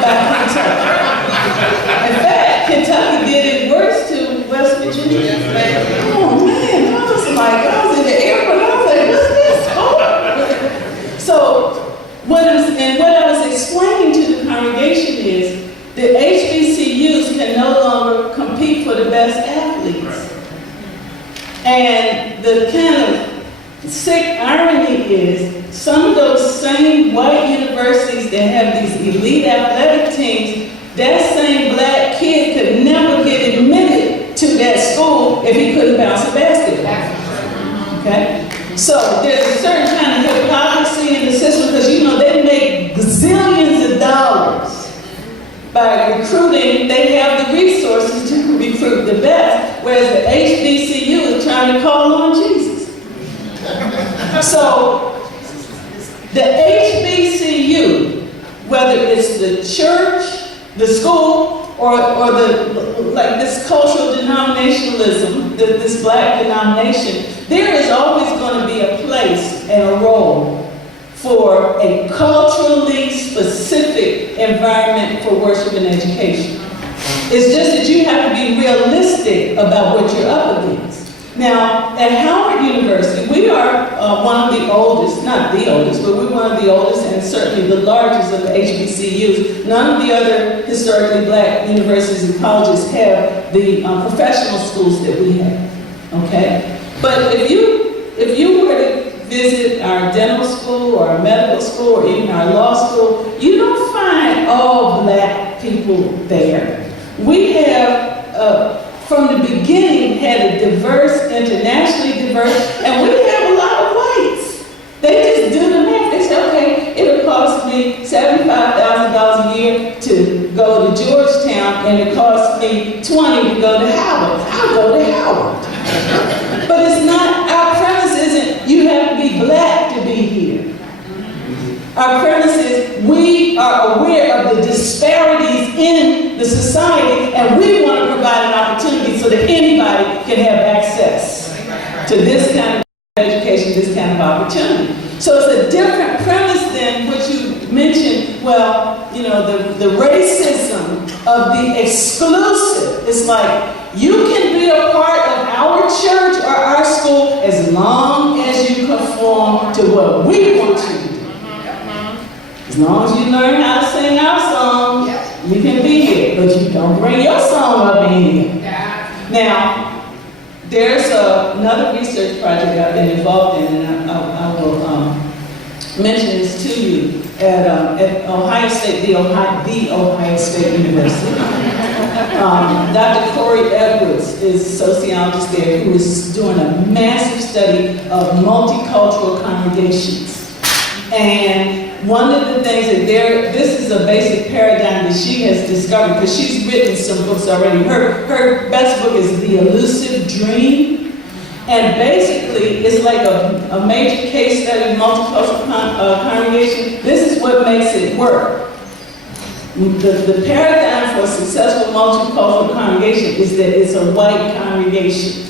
by Kentucky. In fact, Kentucky did it worse to West Virginia. Oh man, I was in the airport, I was like, what's this? Oh. So, what I was explaining to the congregation is that HBCUs can no longer compete for the best athletes. And the kind of sick irony is some of those same white universities that have these elite athletic teams, that same black kid could never get admitted to that school if he couldn't bounce a basketball. Okay? So there's a certain kind of hypocrisy in the system because they make gazillions of dollars by recruiting. They have the resources to recruit the best, whereas the HBCU is trying to call on Jesus. So the HBCU, whether it's the church, the school, or this cultural denominationalism, this black denomination, there is always going to be a place and a role for a culturally specific environment for worship and education. It's just that you have to be realistic about what you're up against. Now, at Howard University, we are one of the oldest, not the oldest, but we're one of the oldest and certainly the largest of the HBCUs. None of the other historically black universities and colleges have the professional schools that we have, okay? But if you were to visit our dental school or our medical school or even our law school, you don't find all black people there. We have, from the beginning, had a diverse, internationally diverse, and we have a lot of whites. They just do the math. They say, okay, it'll cost me $75,000 a year to go to Georgetown, and it costs me $20,000 to go to Howard. I'll go to Howard. But it's not, our premise isn't you have to be black to be here. Our premise is we aware of the disparities in the society, and we want to provide an opportunity so that anybody can have access to this kind of education, this kind of opportunity. So it's a different premise than what you mentioned, well, you know, the racism of the exclusive. It's like, you can be a part of our church or our school as long as you conform to what we want you to do. As long as you learn how to sing our song, you can be here, but you don't bring your song up in here. Now, there's another research project I've been involved in, and I will mention this to you at Ohio State, the Ohio State University. Dr. Corey Edwards is a sociologist there who is doing a massive study of multicultural congregations. And one of the things that this is a basic paradigm that she has discovered, because she's written some books already. Her best book is The Elusive Dream. And basically, it's like a major case study of multicultural congregation. This is what makes it work. The paradigm for a successful multicultural congregation is that it's a white congregation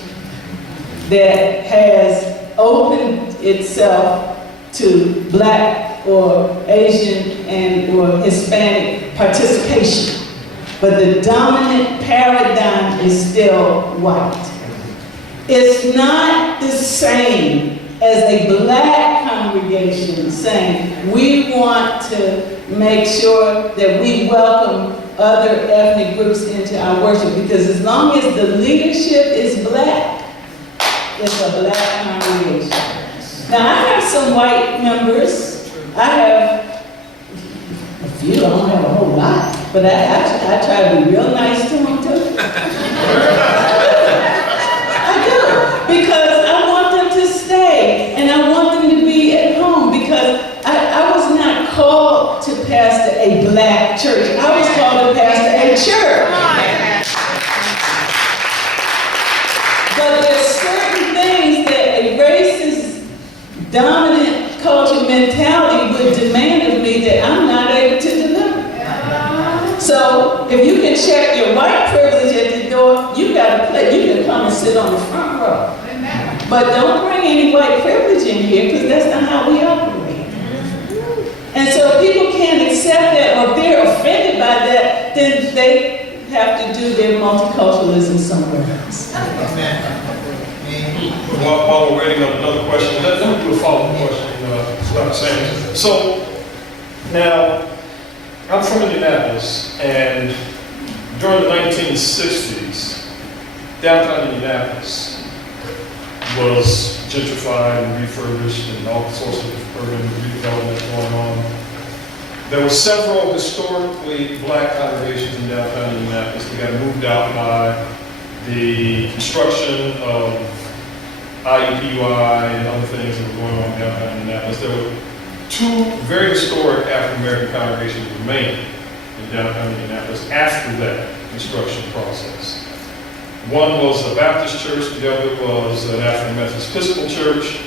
that has opened itself to Black or Asian and or Hispanic participation. But the dominant paradigm is still white. It's not the same as a Black congregation saying, we want to make sure that we welcome other ethnic groups into our worship, because as long as the leadership is Black, it's a Black congregation. Now, I have some white members. I have a few, I don't have a whole lot, but I try to be real nice to them too. Because I want them to stay, and I want them to be at home, because I was not called to pastor a Black church. I was called to pastor a church. But there's certain things that a racist, dominant culture mentality would demand of me that I'm not able to deliver. So if you can check your white privilege at the door, you got to play. You can come and sit on the front row. But don't bring any white privilege in here, because that's not how we operate. And so if people can't accept that, or if they're offended by that, then they have to do their multiculturalism somewhere else. While we're waiting on another question, let me do a follow-up question, Dr. Sanders. So, now, I'm from Indianapolis, and during the 1960s, downtown Indianapolis was gentrified and refurbished and all sorts of urban redevelopment going on. There were several historically Black congregations in downtown Indianapolis that got moved out by the construction of IUPUI and other things that were going on in downtown Indianapolis. There were two very historic African-American congregations remaining in downtown Indianapolis after that construction process. One was a Baptist church, the other was an African Methodist Episcopal church.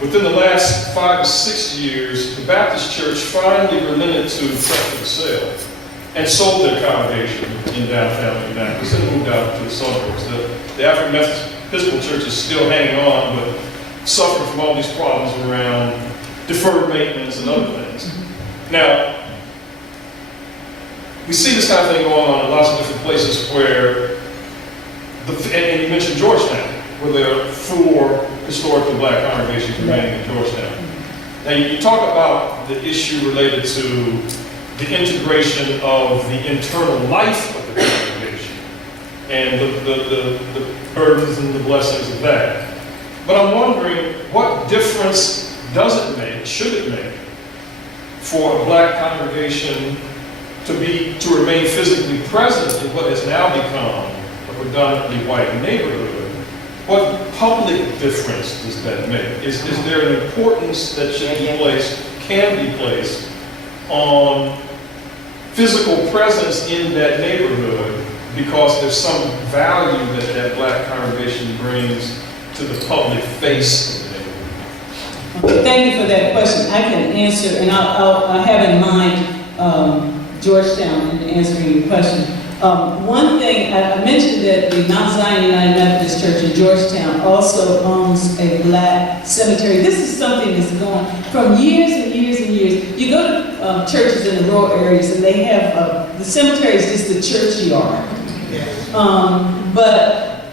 Within the last 5 to 6 years, the Baptist church finally relented to pressure the sale and sold their congregation in downtown Indianapolis and moved out to the suburbs. The African Methodist Episcopal church is still hanging on, but suffering from all these problems around deferred maintenance and other things. Now, we see this kind of thing going on in lots of different places where, and you mentioned Georgetown, where there are 4 historically Black congregations remaining in Georgetown. Now, you talk about the issue related to the integration of the internal life of the congregation and the burdens and the blessings of that. But I'm wondering, what difference does it make, should it make, for a Black congregation to remain physically present in what has now become a predominantly white neighborhood? What public difference does that make? Is there an importance that should be placed, can be placed, on physical presence in that neighborhood because there's some value that that Black congregation brings to the public face of the neighborhood? Thank you for that question. I can answer, and I have in mind Georgetown in answering your question. One thing, I mentioned that the Mount Zion United Methodist Church in Georgetown also owns a black cemetery. This is something that's going from years and years and years. You go to churches in the rural areas and they have, the cemetery is just the churchyard. But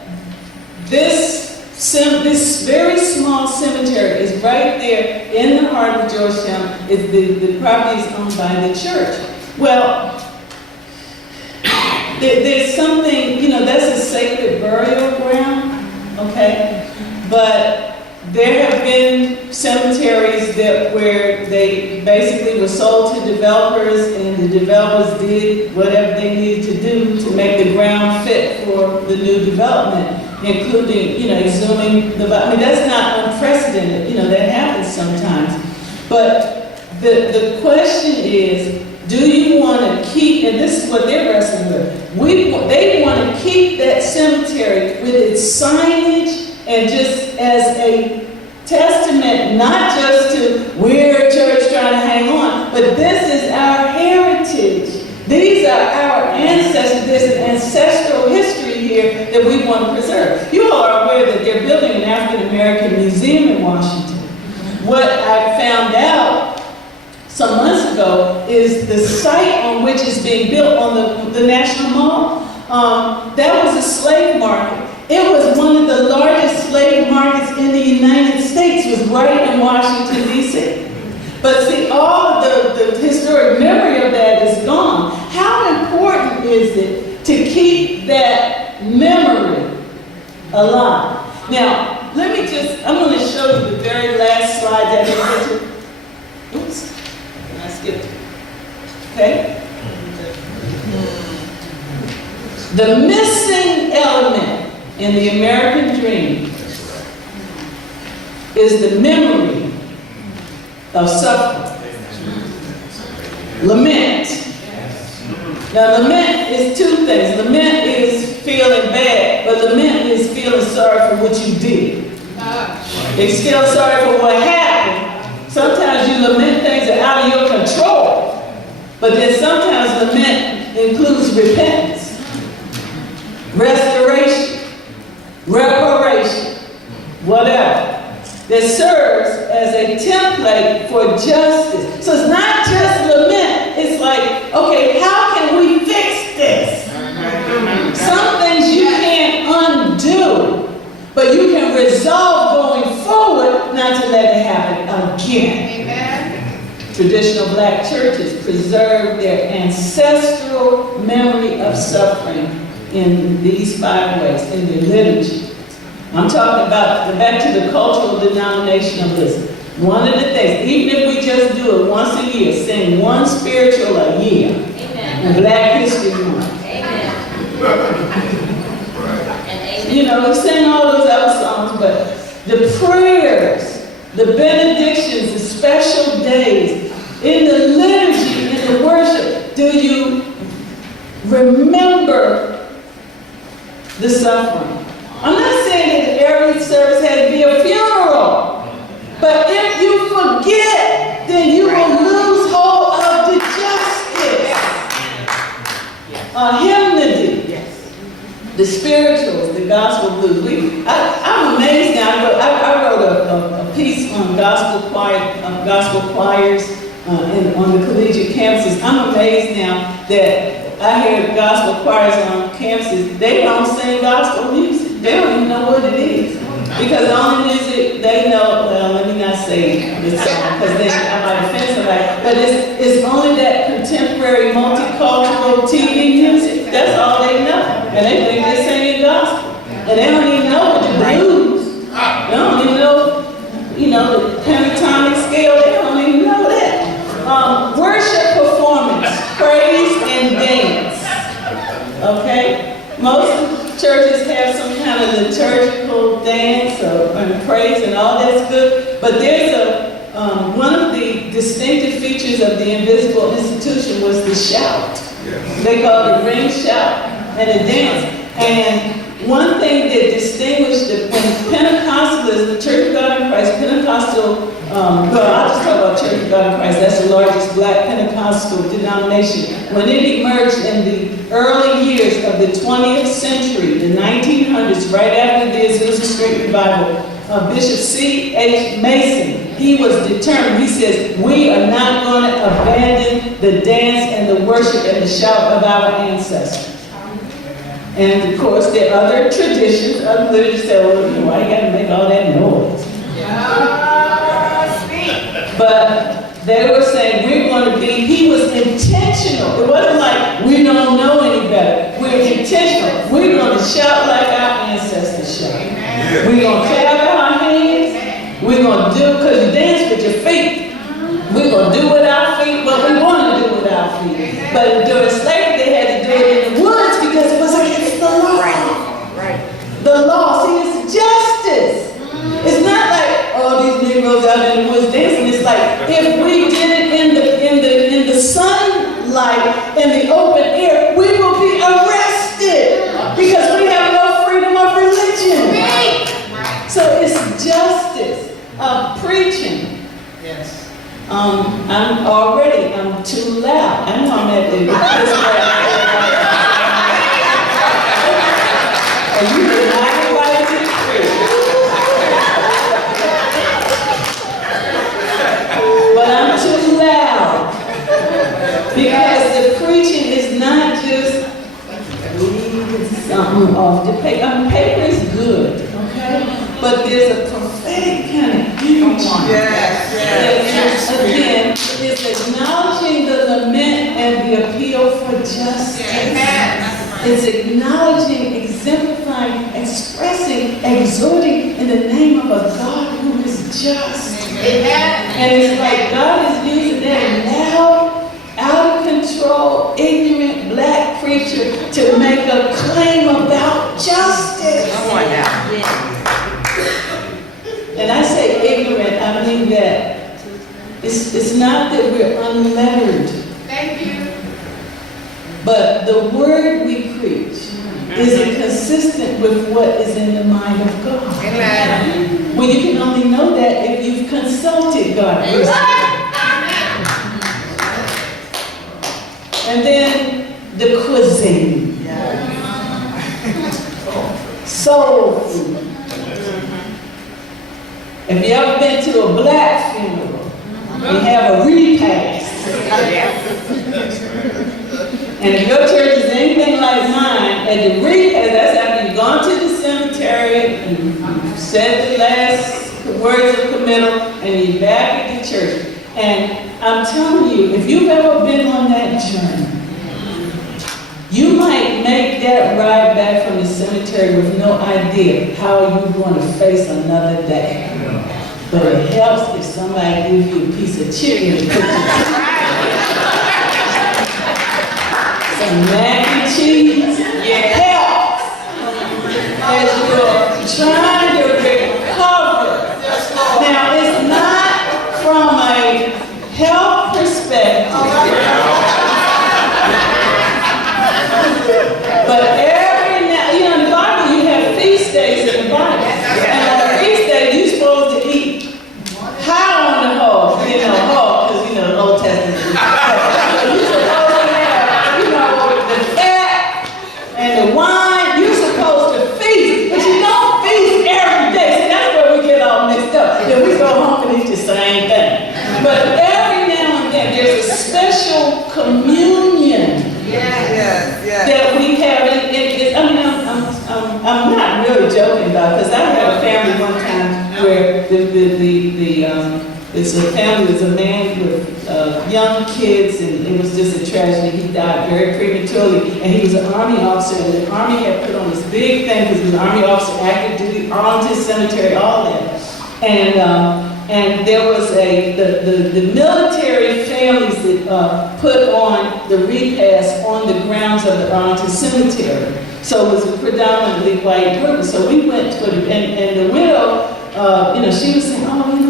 this very small cemetery is right there in the heart of Georgetown. The property is owned by the church. Well, there's something, that's a sacred burial ground, okay? But there have been cemeteries where they basically were sold to developers, and the developers did whatever they needed to do to make the ground fit for the new development, including, exhuming that's not unprecedented, that happens sometimes. But the question is, do you want to keep, and this is what they're wrestling with, they want to keep that cemetery with its signage and just as a testament, not just to we're a church trying to hang on, but this is our heritage. These are our ancestors. There's an ancestral history here that we want to preserve. You all are aware that they're building an African American museum in Washington. What I found out some months ago is the site on which is being built on the National Mall. That was a slave market. It was one of the largest slave markets in the United States. It was right in Washington, D.C. But see, all of the historic memory of that is gone. How important is it to keep that memory alive? Now, I'm going to show you the very last slide that I did. Oops. I skipped it. Okay? The missing element in the American dream is the memory of suffering. Lament. Now, lament is two things. Lament is feeling bad, but lament is feeling sorry for what you did. It's feeling sorry for what happened. Sometimes you lament things that are out of your control, but then sometimes lament includes repentance, restoration, reparation, whatever, that serves as a template for justice. So it's not just lament, it's like, okay, how can we fix this? Some things you can't undo, but you can resolve going forward not to let it happen again. Amen. Traditional black churches preserve their ancestral memory of suffering in these 5 ways, in their liturgy. I'm talking about, back to the cultural denominationalism. One of the things, even if we just do it once a year, sing one spiritual a year, Amen. Black History Month. Amen. We sing all those other songs, but the prayers, the benedictions, the special days, in the liturgy, in the worship, do you remember the suffering? I'm not saying that every service has to be a funeral, but if you forget, then you will lose hold of the justice. Hymnody, the spirituals, the gospel blues. I'm amazed now. I wrote a piece on gospel choirs on the collegiate campuses. I'm amazed now that I hear gospel choirs on campuses. They don't sing gospel music. They don't even know what it is. Because the only music they know, well, let me not say this song, because then I might offend somebody, but it's only that contemporary, multicultural TV music. That's all they know. And they think they're singing gospel. And they don't even know the blues. They don't even know, the pentatonic scale. They don't even know that. Worship performance, praise and dance. Okay? Most churches have some kind of liturgical dance and praise, and all that's good. But there's one of the distinctive features of the invisible institution was the shout. They call it ring shout and a dance. And one thing that distinguished when Pentecostalists, the Church of God in Christ, Pentecostal, I'll just talk about Church of God in Christ, that's the largest black Pentecostal denomination. When it emerged in the early years of the 20th century, the 1900s, right after the Azusa Street Revival, Bishop C.H. Mason, he was determined. He says, we are not going to abandon the dance and the worship and the shout of our ancestors. And of course, there are other traditions. Other religions say, well, you know, why you got to make all that noise? But they were saying, we're going to be, he was intentional. It wasn't like, we don't know any better. We're intentional. We're going to shout like our ancestors shout. We're going to clap our hands. We're going to do, because you dance with your feet. We're going to do with our feet what we want to do with our feet. But during slavery, they had to do it in the woods because it was against the law. The law, see, it's justice. It's not like, oh, these Negroes out in the woods dancing. It's like, if we did it in the sunlight, in the open air, we will be arrested because we have no freedom of religion. So it's justice. Preaching. Yes. I'm too loud. I know I'm at the and you did not invite me to preach. But I'm too loud. Because the preaching is not just leaving something off the paper. Paper is good, okay? But there's a prophetic kind of energy. Yes. Again, it's acknowledging the lament and the appeal for justice. It's acknowledging, exemplifying, expressing, exhorting in the name of a God who is just. And it's like God is using that loud, out of control, ignorant black preacher to make a claim about justice. And I say ignorant, I mean that it's not that we're unlettered. Thank you. But the word we preach is consistent with what is in the mind of God. Amen. Well, you can only know that if you've consulted God. And then the cuisine. Soul food. If you ever been to a black funeral, you have a repast. And if your church is anything like mine, at the repast, that's after you've gone to the cemetery, and you've said the last words of committal, and you're back at the church. And I'm telling you, if you've ever been on that journey, you might make that ride back from the cemetery with no idea how you're going to face another day. But it helps if somebody gives you a piece of chicken and put some mac and cheese. It helps as you're trying to recover. Now, it's not from a health perspective. But every now, in the Bible, you have feast days in the Bible. And on a feast day, you're supposed to eat high on the hog, because, the Old Testament. You're supposed to have, the fat and the wine. You're supposed to feast, but you don't feast every day. See, that's where we get all mixed up. Then we go home and eat the same thing. But every now and then, there's a special communion. That we have, I'm not really joking about it, because I had a family one time where it's a family, there's a man with young kids, and it was just a tragedy. He died very prematurely, and he was an Army officer, and the Army had put on this big thing, because he was an Army officer, active duty, armed his cemetery, all that. And there was the military families that put on the repast on the grounds of the Arlington Cemetery. So it was a predominantly white group. So we went to it, and the widow, she was saying,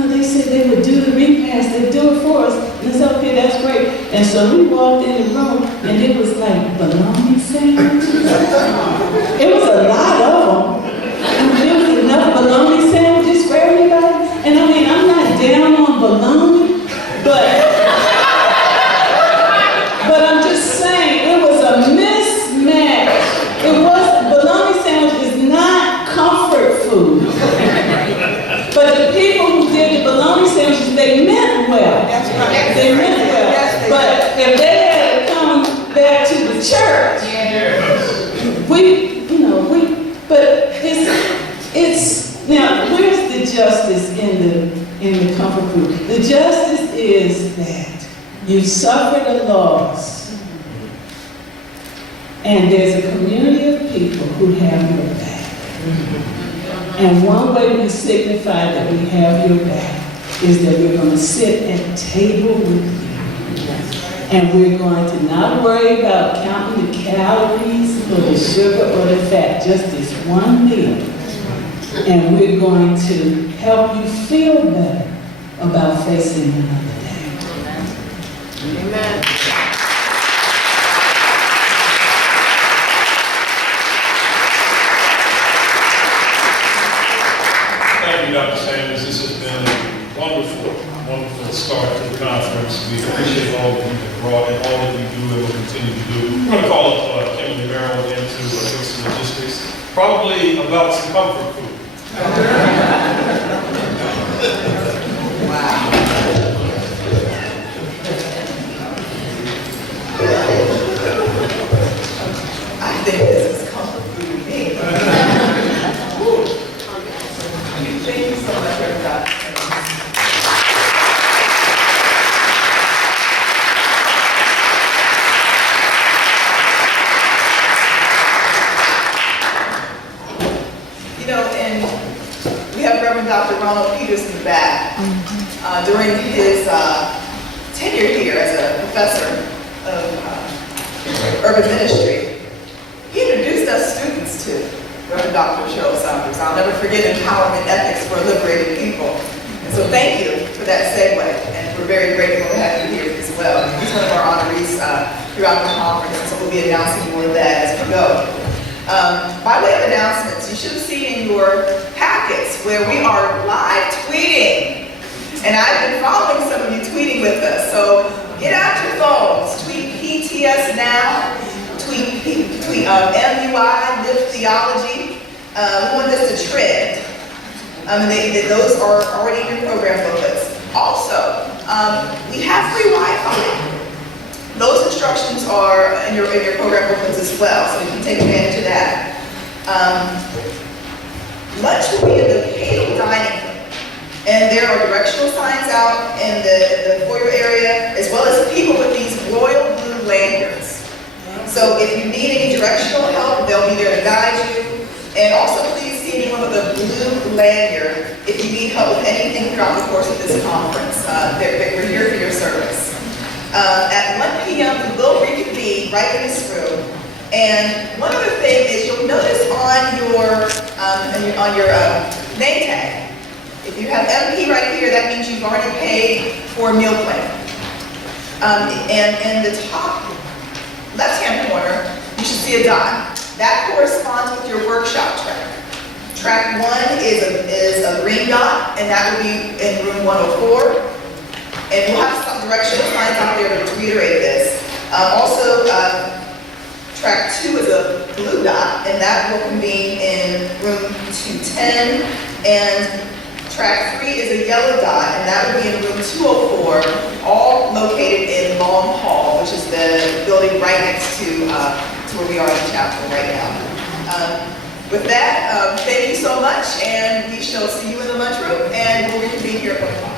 they said they would do the repast, they'd do it for us. And I said, okay, that's great. And so we walked in the room, and it was like bologna sandwiches. It was a lot of them. comfort food. The justice is that you suffered a loss, and there's a community of people who have your back. And one way we signify that we have your back is that we're going to sit at table with you. And we're going to not worry about counting the calories or the sugar or the fat, just this one meal. And we're going to help you feel better about facing another day. Amen. Thank you, Dr. Sanders. This has been a wonderful start to the conference. We appreciate all that you have brought and all that you do and will continue to do. We're going to call up Kimberly Merrill again to fix some logistics, probably about some comfort food. Wow. I think this is comfort food to me. Thank you so much, everybody. You know, and we have Reverend Dr. Ronald Peters in the back. During his tenure here as a professor of urban ministry, he introduced us students to Reverend Dr. Cheryl Sanders. I'll never forget Empowerment Ethics for Liberated People. And so thank you for that segue, and we're very grateful to have you here as well. He's one of our honorees throughout the conference, and so we'll be announcing more of that as we go. By way of announcements, you should have seen in your packets where we are live tweeting. And I've been following some of you tweeting with us. So get out your phones, tweet PTS now, tweet MUI, Live Theology. We want this to trend. Those are already in your program booklets. Also, we have free Wi-Fi. Those instructions are in your program booklets as well, so you can take advantage of that. Lunch will be in the paid dining room, and there are directional signs out in the foyer area, as well as people with these royal blue lanyards. So if you need any directional help, they'll be there to guide you. And also please see anyone with a blue lanyard if you need help with anything throughout the course of this conference. We're here for your service. At 1 p.m. we will reconvene right in this room. And one other thing is you'll notice on your name tag, if you have MP right here, that means you've already paid for a meal plan. And in the top left-hand corner, you should see a dot. That corresponds with your workshop track. Track 1 is a green dot, and that will be in room 104. And we'll have some directional signs out there to reiterate this. Also, track 2 is a blue dot, and that will convene in room 210. And track 3 is a yellow dot, and that will be in room 204, all located in Long Hall, which is the building right next to where we are in the chapel right now. With that, thank you so much, and we shall see you in the lunchroom, and we'll reconvene here at 1 o'clock.